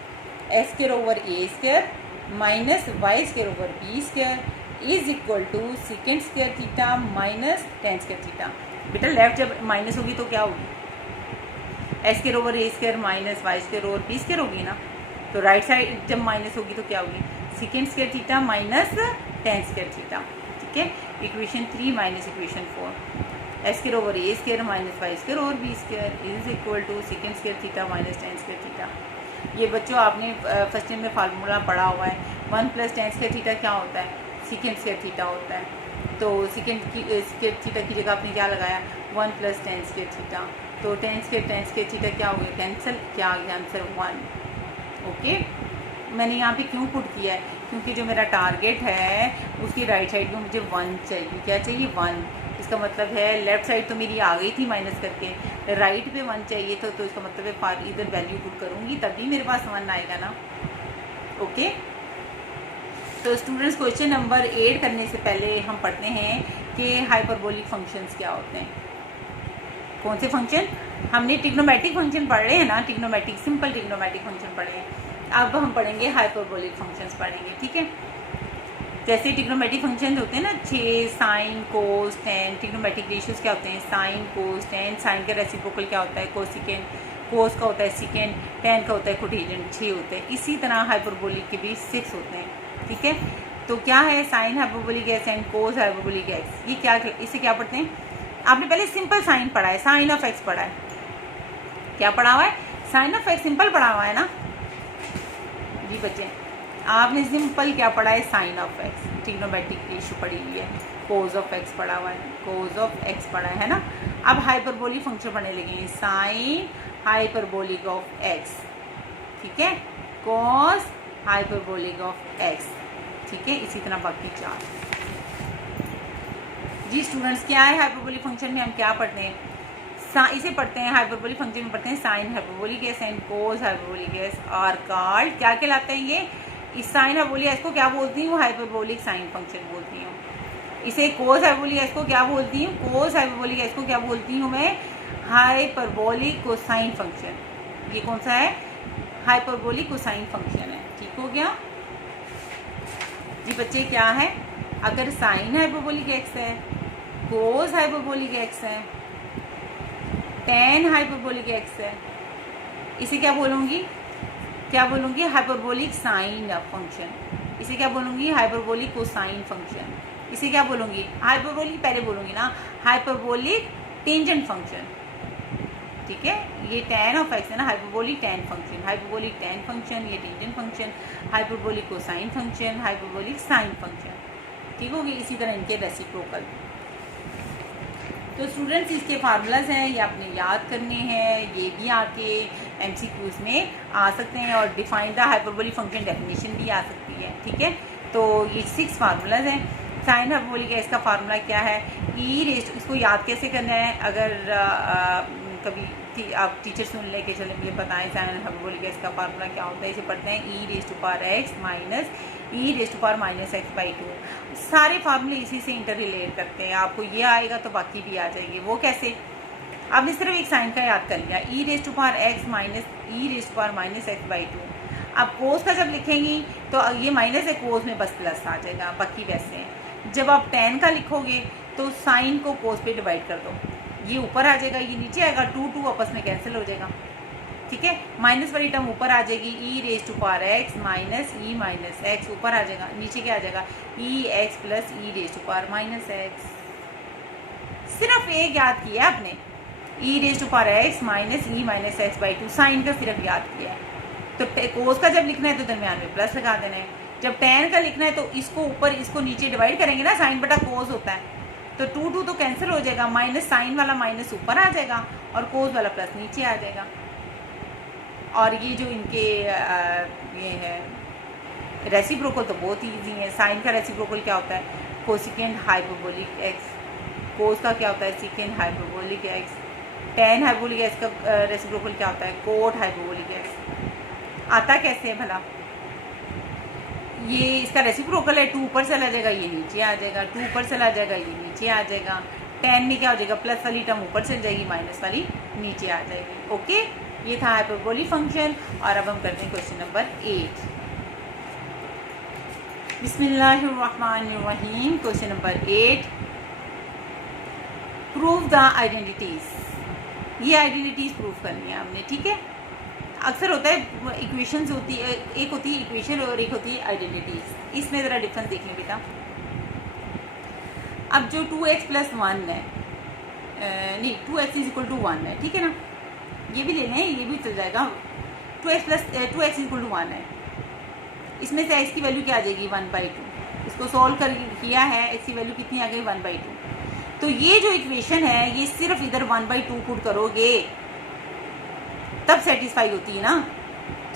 x square over a square minus y square over b square is equal to second square theta minus tan square theta. बेटा लेफ्ट जब माइनस होगी तो क्या होगी, x square over a square minus y square over b square होगी ना। तो right side जब माइनस होगी तो क्या होगी, second square theta minus tan square theta. ठीक है, equation 3 minus equation 4, x square over a square minus y square over b square is equal to second square theta minus tan square theta. ये बच्चों आपने first time में formula पढ़ा हुआ है, 1 plus ten square theta क्या होता है, सेकेंड स्क्वायर थीटा होता है। तो सेकेंड स्क्वायर थीटा की जगह आपने क्या लगाया, 1 प्लस टेन स्क्वायर थीटा। तो टेन स्क्वायर थीटा क्या हो गया, कैंसिल, क्या आ गया आंसर 1। ओके, मैंने यहाँ पे क्यों पुट किया है, क्योंकि जो मेरा टारगेट है उसकी राइट साइड में मुझे 1 चाहिए। क्या चाहिए, 1। इसका मतलब है लेफ्ट साइड तो मेरी आ गई थी माइनस करके, राइट पे 1 चाहिए तो इसका मतलब है इधर वैल्यू पुट करूँगी तभी मेरे पास 1 आएगा ना। ओके, तो स्टूडेंट्स क्वेश्चन नंबर 8 करने से पहले हम पढ़ते हैं कि हाइपरबोलिक फंक्शंस क्या होते हैं। कौन से फंक्शन, हमने ट्रिग्नोमेट्रिक फंक्शन पढ़ रहे हैं ना, ट्रिग्नोमेट्रिक सिंपल ट्रिग्नोमेट्रिक फंक्शन पढ़े हैं। अब हम पढ़ेंगे हाइपरबोलिक फंक्शंस पढ़ेंगे। ठीक है, जैसे ट्रिग्नोमेट्रिक फंक्शन होते हैं ना, 6 sine cos ten. Trigonometric ratios क्या होते हैं, साइन कोस टेन। साइन का रेसिप्रोकल क्या होता है, कोसिकेंड। कोस का होता है सेकेंड, टेन का होता है कोटेजेंट, 6 होते हैं। इसी तरह हाइपरबोलिक के भी 6 होते हैं। ठीक है, तो क्या है, sine hyperbolic x and cos hyperbolic x. ये क्या, इसे क्या पढ़ते हैं, आपने पहले सिंपल साइन पढ़ा है, साइन ऑफ एक्स पढ़ा है। क्या पढ़ा हुआ है, साइन ऑफ एक्स सिंपल पढ़ा हुआ है ना जी बच्चे। आपने सिंपल क्या पढ़ा है, sine of x. Trigonometric ratio पढ़ी हुई है, कोस ऑफ एक्स पढ़ा हुआ है, कोस ऑफ एक्स पढ़ा है ना। अब हाइपरबोलिक फंक्शन पढ़ने लगे, साइन हाइपरबोलिक ऑफ एक्स। ठीक है, कॉस हाइपरबोलिक ऑफ एक्स। ठीक है, इसी तरह बाकी 4 जी। स्टूडेंट्स क्या है हाइपरबोलिक फंक्शन में हम क्या पढ़ते हैं, इसे पढ़ते हैं हाइपरबोलिक फंक्शन में पढ़ते हैं sine hyperbolic S and cos hyperbolic S R called, क्या कहलाते हैं ये, इस साइन हाइपरबोलिक एस को क्या बोलती हूँ, हाइपरबोलिक साइन फंक्शन बोलती हूँ। इसे कोस हाइपरबोलिक एस को क्या बोलती हूँ, कोस हाइपरबोलिक एस को क्या बोलती हूँ मैं, हाइपरबोलिक कोसाइन फंक्शन। ये कौन सा है, हाइपरबोलिक कोसाइन फंक्शन है। ठीक हो गया जी बच्चे। क्या है, अगर साइन हाइपरबोलिक एक्स है, कोस हाइपरबोलिक एक्स है, टेन हाइपरबोलिक एक्स है, इसे क्या बोलूँगी, क्या बोलूँगी, हाइपरबोलिक साइन फंक्शन। इसे क्या बोलूँगी, हाइपरबोलिक कोसाइन फंक्शन। इसे क्या बोलूँगी, हाइपरबोलिक पहले बोलूँगी ना, हाइपरबोलिक टेंजेंट फंक्शन। ठीक है, ये टेन ऑफ एक्स है ना, hyperbolic tan function, hyperbolic tan function, ये tangent function, hyperbolic cosine function, hyperbolic sine function. ठीक होगी, इसी तरह इनके रेसिप्रोकल। तो स्टूडेंट्स इसके फार्मूलाज हैं, ये आपने याद करने हैं, ये भी आपके एमसीक्यूज में आ सकते हैं और define the hyperbolic function definition भी आ सकती है। ठीक है, तो ये 6 फार्मूलाज हैं। साइन हाइपरबोलिक है, इसका फार्मूला क्या है, ई रेस्ट, इसको याद कैसे करना है, अगर कभी आप टीचर सुन लेके चले मुझे बताएं साइन हाइपरबोलिक है इसका फार्मूला क्या होता है। इसे पढ़ते हैं e raise to power x minus e raise to power minus x by 2। सारे फार्मूले इसी से इंटर रिलेट करते हैं, आपको ये आएगा तो बाकी भी आ जाएंगे। वो कैसे, आपने सिर्फ एक साइन का याद कर लिया, e raise to power x minus e raise to power minus x by 2। आप कोस का जब लिखेंगी तो ये माइनस है, कोस में बस प्लस आ जाएगा, बाकी वैसे हैं। जब आप टेन का लिखोगे तो साइन को कोस पे डिवाइड कर दो, ये ऊपर आ जाएगा, ये नीचे आएगा, 2 आपस में कैंसिल हो जाएगा। ठीक है, माइनस वाली टर्म ऊपर आ जाएगी, e raise to power x minus e minus x ऊपर आ जाएगा, नीचे क्या आ जाएगा, e x plus e raise to power minus x. सिर्फ एक याद किया आपने, e raise to power x minus e minus x by 2, sine का सिर्फ याद किया है। तो कोस का जब लिखना है तो दरमियान में प्लस लगा देना है, जब टेन का लिखना है तो इसको ऊपर इसको नीचे डिवाइड करेंगे ना, साइन बटा कोस होता है, तो 2 तो कैंसिल हो जाएगा, माइनस साइन वाला माइनस ऊपर आ जाएगा और कोस वाला प्लस नीचे आ जाएगा। और ये जो इनके ये है रेसिप्रोकल तो बहुत ईजी है। साइन का रेसिप्रोकल क्या होता है? Cosecant hyperbolic x. कोस का क्या होता है? Secant hyperbolic x. Tan hyperbolic x का रेसिप्रोकल क्या होता है? Cot hyperbolic x. आता कैसे है भला? ये इसका रेसिप्रोकल है, 2 ऊपर चला जाएगा, ये नीचे आ जाएगा, 2 ऊपर चला जाएगा, ये नीचे आ जाएगा। 10 में क्या हो जाएगा? प्लस वाली टर्म ऊपर चल जाएगी, माइनस वाली नीचे आ जाएगी। ओके, ये था हाइपरबोलिक फंक्शन। और अब हम करते हैं क्वेश्चन नंबर 8। बिस्मिल्लाहिर्रहमानिर्रहीम। Question number 8, prove the identities. ये आइडेंटिटीज प्रूव करनी है हमने, ठीक है। अक्सर होता है इक्वेशंस होती है, एक होती है इक्वेशन और एक होती है आइडेंटिटीज। इसमें ज़रा डिफरेंस देख लें बेटा। अब जो 2x + 1 है, नहीं 2x = 1 है, ठीक है ना। ये भी ले लें, ये भी चल जाएगा। 2x = 1 है। इसमें से x की वैल्यू क्या आ जाएगी? 1/2। इसको सॉल्व कर किया है, x की वैल्यू कितनी आ गई? 1/2। तो ये जो इक्वेशन है ये सिर्फ इधर 1/2 पुट करोगे तब सेटिस्फाई होती है ना,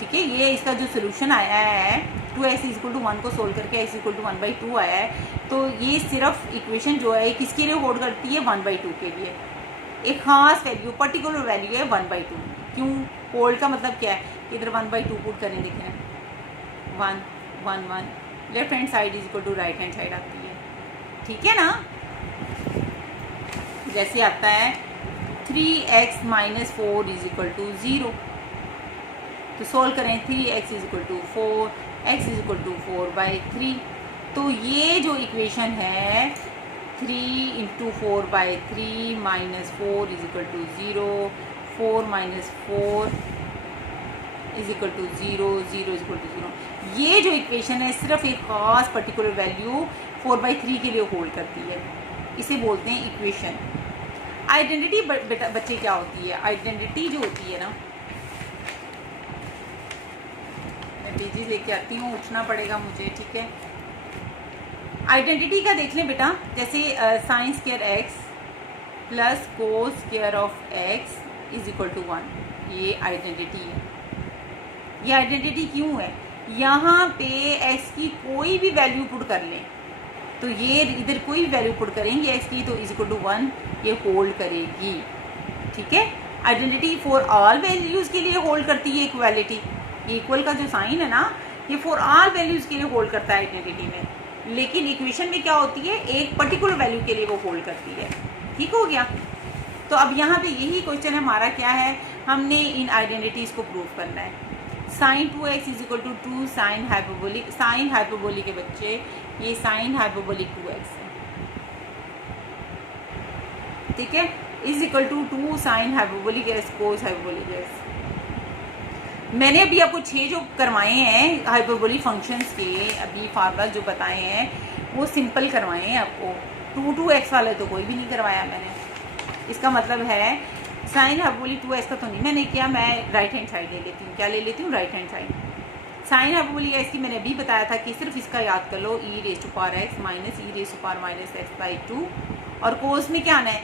ठीक है। ये इसका जो सोल्यूशन आया है 2x = 1 को सोल्व करके x = 1/2 आया है। तो ये सिर्फ इक्वेशन जो है किसके लिए होल्ड करती है? 1/2 के लिए। एक खास वैल्यू, पर्टिकुलर वैल्यू है 1/2। क्यों होल्ड का मतलब क्या है? इधर 1/2 पुट करें, देखें 1 1 1, left hand side = right hand side आती है, ठीक है ना। जैसे आता है 3x - 4 = 0। तो सोल्व करें 3x = 4, x = 4/3। तो ये जो इक्वेशन है 3 × 4/3 - 4 = 0, 4 - 4 = 0, 0 = 0। ये जो इक्वेशन है सिर्फ एक खास पर्टिकुलर वैल्यू 4/3 के लिए होल्ड करती है, इसे बोलते हैं इक्वेशन। आइडेंटिटी बेटा बच्चे क्या होती है? आइडेंटिटी जो होती है ना, मैं पेजेस लेके आती हूँ, उठना पड़ेगा मुझे, ठीक है। आइडेंटिटी का देख लें बेटा, जैसे sin² x + cos² x = 1। ये आइडेंटिटी है। ये आइडेंटिटी क्यों है? यहाँ पे x की कोई भी वैल्यू पुट कर लें, तो ये इधर कोई वैल्यू पुट करेंगे x की, तो = 1 ये होल्ड करेगी, ठीक है। आइडेंटिटी फॉर ऑल वैल्यूज़ के लिए होल्ड करती है इक्वालिटी। इक्वल का जो साइन है ना, ये फॉर ऑल वैल्यूज़ के लिए होल्ड करता है आइडेंटिटी में। लेकिन इक्वेशन में क्या होती है? एक पर्टिकुलर वैल्यू के लिए वो होल्ड करती है, ठीक हो गया। तो अब यहाँ पे यही क्वेश्चन हमारा क्या है? हमने इन आइडेंटिटीज़ को प्रूव करना है। sin 2x = 2 साइन हाइपरबोलिक के बच्चे, ये साइन हाइपरबोलिक 2x है, ठीक है। = 2 sine hyperbolic x cos hyperbolic x। मैंने अभी आपको 6 जो करवाए हैं हाइपरबोलिक फंक्शंस के, अभी फार्मूला जो बताए हैं वो सिंपल करवाए हैं आपको। 2x वाले तो कोई भी नहीं करवाया मैंने। इसका मतलब है साइन हाइपरबोलिक 2x का तो नहीं मैंने किया, मैं राइट हैंड साइड ले लेती हूँ। क्या ले लेती हूँ? Right hand side. Sine hyperbolic x की मैंने अभी बताया था कि सिर्फ इसका याद कर लो, e⁻x - e⁻−x/2। और कोस में क्या आना है?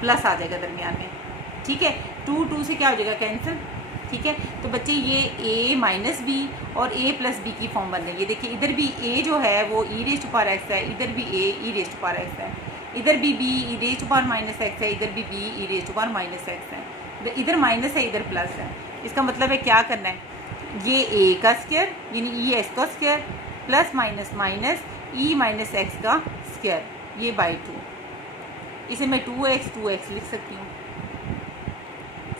प्लस आ जाएगा दरमियान में, ठीक है। 2 से क्या हो जाएगा? कैंसिल, ठीक है। तो बच्चे ये a - b और a + b की फॉर्म बन रही है। देखिए इधर भी a जो है वो e⁻x है, इधर भी a e⁻x है, इधर भी b e⁻−x है, इधर भी b e⁻−x है। इधर माइनस है, इधर प्लस है। इसका मतलब है क्या करना है? ये a का स्क्वायर यानी e x का square plus minus minus e⁻x का स्क्वायर, ये /2। इसे मैं 2x लिख सकती हूँ।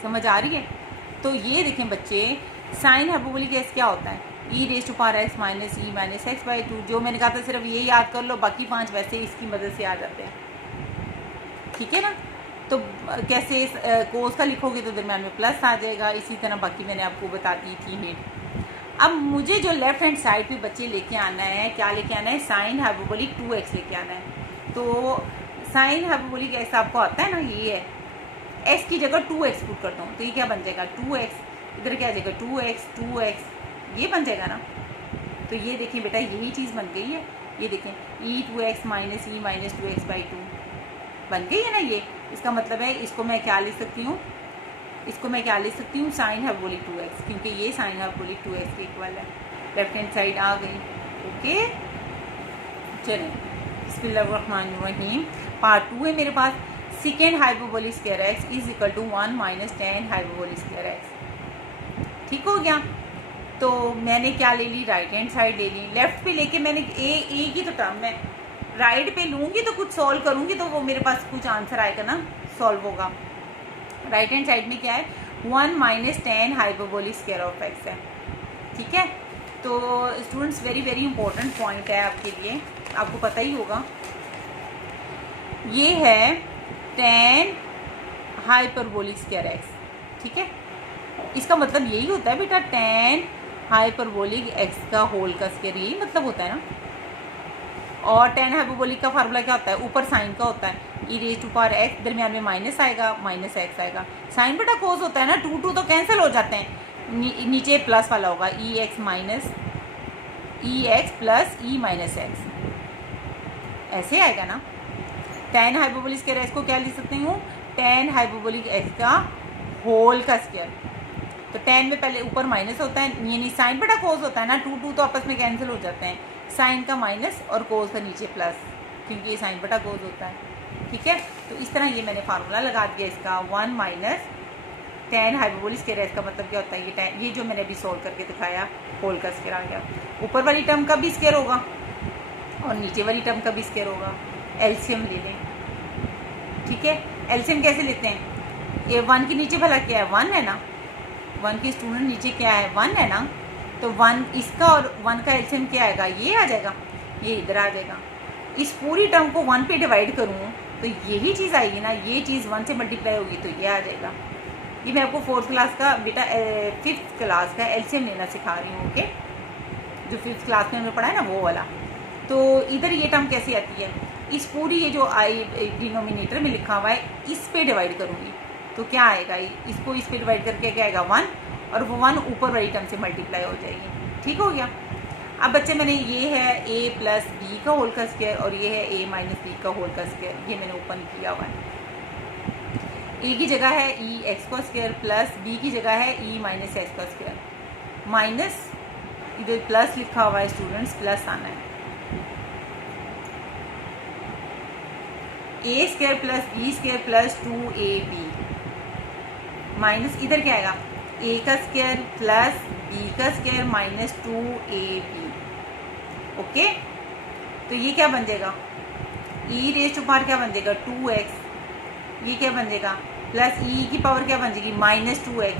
समझ आ रही है? तो ये देखें बच्चे, साइन हाइपरबोलिक x क्या होता है? e⁻x - e⁻x/2। जो मैंने कहा था सिर्फ ये याद कर लो, बाकी 5 वैसे इसकी मदद से आ जाते हैं, ठीक है ना। तो कैसे कोस का लिखोगे तो दरम्यान में प्लस आ जाएगा। इसी तरह बाकी मैंने आपको बता दी थी हिंट। अब मुझे जो लेफ्ट हैंड साइड पे बच्चे लेके आना है, क्या लेके आना है? साइन हाइपरबोलिक 2x लेके आना है। तो साइन हाइपरबोलिक x आपको आता है ना, ये है। x की जगह 2x पुट करता हूँ, तो ये क्या बन जाएगा? 2x। इधर क्या आ जाएगा? 2x, ये बन जाएगा ना। तो ये देखिए बेटा, यही चीज़ बन गई है। ये देखें e2x minus e minus 2x/2 बन गई है ना ये। इसका मतलब है इसको मैं क्या लिख सकती हूँ, इसको मैं क्या लिख सकती हूँ, साइन हाइपरबोलिक 2x, क्योंकि ये साइन हाइपरबोलिक 2x के इक्वल है। लेफ्ट हैंड साइड आ गई। ओके चलें, बिस्मिल्लाहिर्रहमानिर्रहीम। पार्ट 2 है मेरे पास। Second hyperbolic square x is equal to 1 minus tan hyperbolic square x। ठीक हो गया। तो मैंने क्या ले ली, राइट हैंड साइड ले ली। लेफ्ट पे लेके मैंने ए की तो टर्म है, राइट पे लूँगी तो कुछ सॉल्व करूँगी तो वो मेरे पास कुछ आंसर आएगा ना, सॉल्व होगा। राइट हैंड साइड में क्या है, 1 minus tan hyperbolic square of x है। ठीक है, तो students very very important point है आपके लिए, आपको पता ही होगा। ये है tan हाइपरबोलिक स्क्वायर x। ठीक है, इसका मतलब यही होता है बेटा, tan हाइपरबोलिक x का होल का स्क्वायर, यही मतलब होता है ना। और tan हाइपरबोलिक का फार्मूला क्या होता है, ऊपर साइन का होता है, e⁻x, दरमियान में माइनस आएगा, माइनस x आएगा। साइन बेटा कोस होता है ना, 2 तो कैंसिल हो जाते हैं, नीचे प्लस वाला होगा, ex minus ex plus e minus x, ऐसे आएगा ना। tan हाइपरबोलिक स्क्वायर x को क्या लिख सकते हूँ, tan हाइपरबोलिक x का होल का स्क्वायर। तो tan में पहले ऊपर माइनस होता है, यानी साइन बेटा कोस होता है ना, 2 तो आपस में कैंसिल हो जाते हैं, साइन का माइनस और कोस का नीचे प्लस, क्योंकि ये साइन बटा कोस होता है। ठीक है, तो इस तरह ये मैंने फार्मूला लगा दिया इसका, 1 माइनस tan हाइपरबोलिक स्क्वायर इसका मतलब क्या होता है, ये जो मैंने अभी सोल्व करके दिखाया, होल का स्क्वायर आ गया। ऊपर वाली टर्म का भी स्क्वायर होगा और नीचे वाली टर्म का भी स्क्वायर होगा। एलसीएम ले लें। ठीक है, एलसीएम कैसे लेते हैं, ये 1 के नीचे भला क्या है, 1 है ना, 1 के स्टूडेंट नीचे क्या है, 1 है ना, तो 1 इसका और 1 का एलसीएम क्या आएगा, ये आ जाएगा, ये इधर आ जाएगा। इस पूरी टर्म को 1 पे डिवाइड करूँ तो यही चीज़ आएगी ना, ये चीज़ 1 से मल्टीप्लाई होगी तो ये आ जाएगा। ये मैं आपको 4th क्लास का बेटा 5th क्लास का एलसीएम लेना सिखा रही हूँ। ओके, जो 5th क्लास में हमने पढ़ा है ना वो वाला। तो इधर ये टर्म कैसी आती है, इस पूरी ये जो आई डिनोमिनेटर में लिखा हुआ है इस पे डिवाइड करूँगी तो क्या आएगा, इसको इस पे डिवाइड करके क्या आएगा, 1, और वो 1 ऊपर वाली टर्म से मल्टीप्लाई हो जाएगी। ठीक हो गया। अब बच्चे मैंने ये है a प्लस बी का होल का स्क्वायर और ये है a माइनस बी का होल का स्क्वायर, ये मैंने ओपन किया हुआ है। a की जगह है e एक्स का स्क्वायर प्लस b की जगह है e माइनस एक्स का स्क्वायर, माइनस इधर प्लस लिखा हुआ है स्टूडेंट्स, प्लस आना है। a square plus b square plus 2ab minus इधर क्या आएगा, a का स्क्वायर प्लस b का स्क्वायर माइनस 2ab। ओके, तो ये क्या बन जाएगा, e रेज़ टू पावर क्या बन जाएगा, 2x, ये क्या बन जाएगा, प्लस e की पावर क्या बन जाएगी, माइनस 2x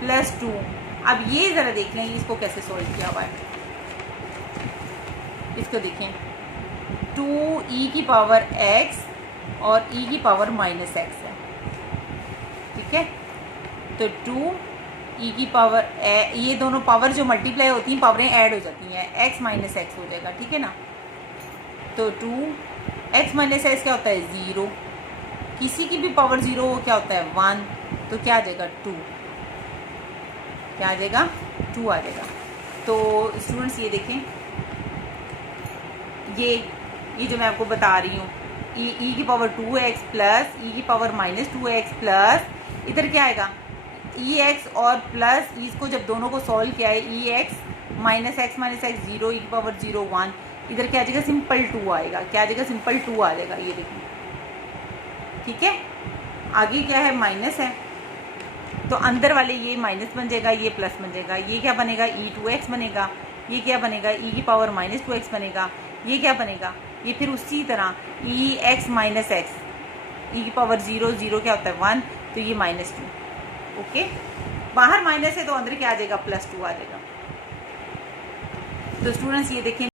प्लस 2। अब ये ज़रा देख लें इसको कैसे सोल्व किया हुआ है, इसको देखें, 2e की पावर x और e की पावर माइनस x है। ठीक है, तो 2 e की पावर ये दोनों पावर जो मल्टीप्लाई होती हैं पावरें ऐड हो जाती हैं, x माइनस एक्स हो जाएगा। ठीक है ना, तो 2x माइनस एक्स क्या होता है, 0, किसी की भी पावर 0 हो क्या होता है, 1, तो क्या आ जाएगा, 2, क्या आ जाएगा, 2 आ जाएगा। तो स्टूडेंट्स ये देखें, ये जो मैं आपको बता रही हूँ, e की पावर 2x प्लस e की पावर माइनस 2x प्लस इधर क्या आएगा, ex और प्लस इसको जब दोनों को सॉल्व किया है, ex माइनस एक्स 0 e की पावर 0 1, इधर क्या आ जाएगा, सिंपल 2 आएगा, क्या आ जाएगा, सिंपल 2 आ जाएगा। ये देखिए, ठीक है, आगे क्या है, माइनस है, तो अंदर वाले ये माइनस बन जाएगा, ये प्लस बन जाएगा, ये क्या बनेगा, e2x बनेगा, ये क्या बनेगा, e की पावर माइनस 2x बनेगा, ये क्या बनेगा, ये फिर उसी तरह ex माइनस एक्स, e की पावर 0 0 क्या होता है, 1, तो ये माइनस 2। ओके, बाहर माइनस है तो अंदर क्या आ जाएगा, प्लस 2 आ जाएगा। तो स्टूडेंट्स ये देखें,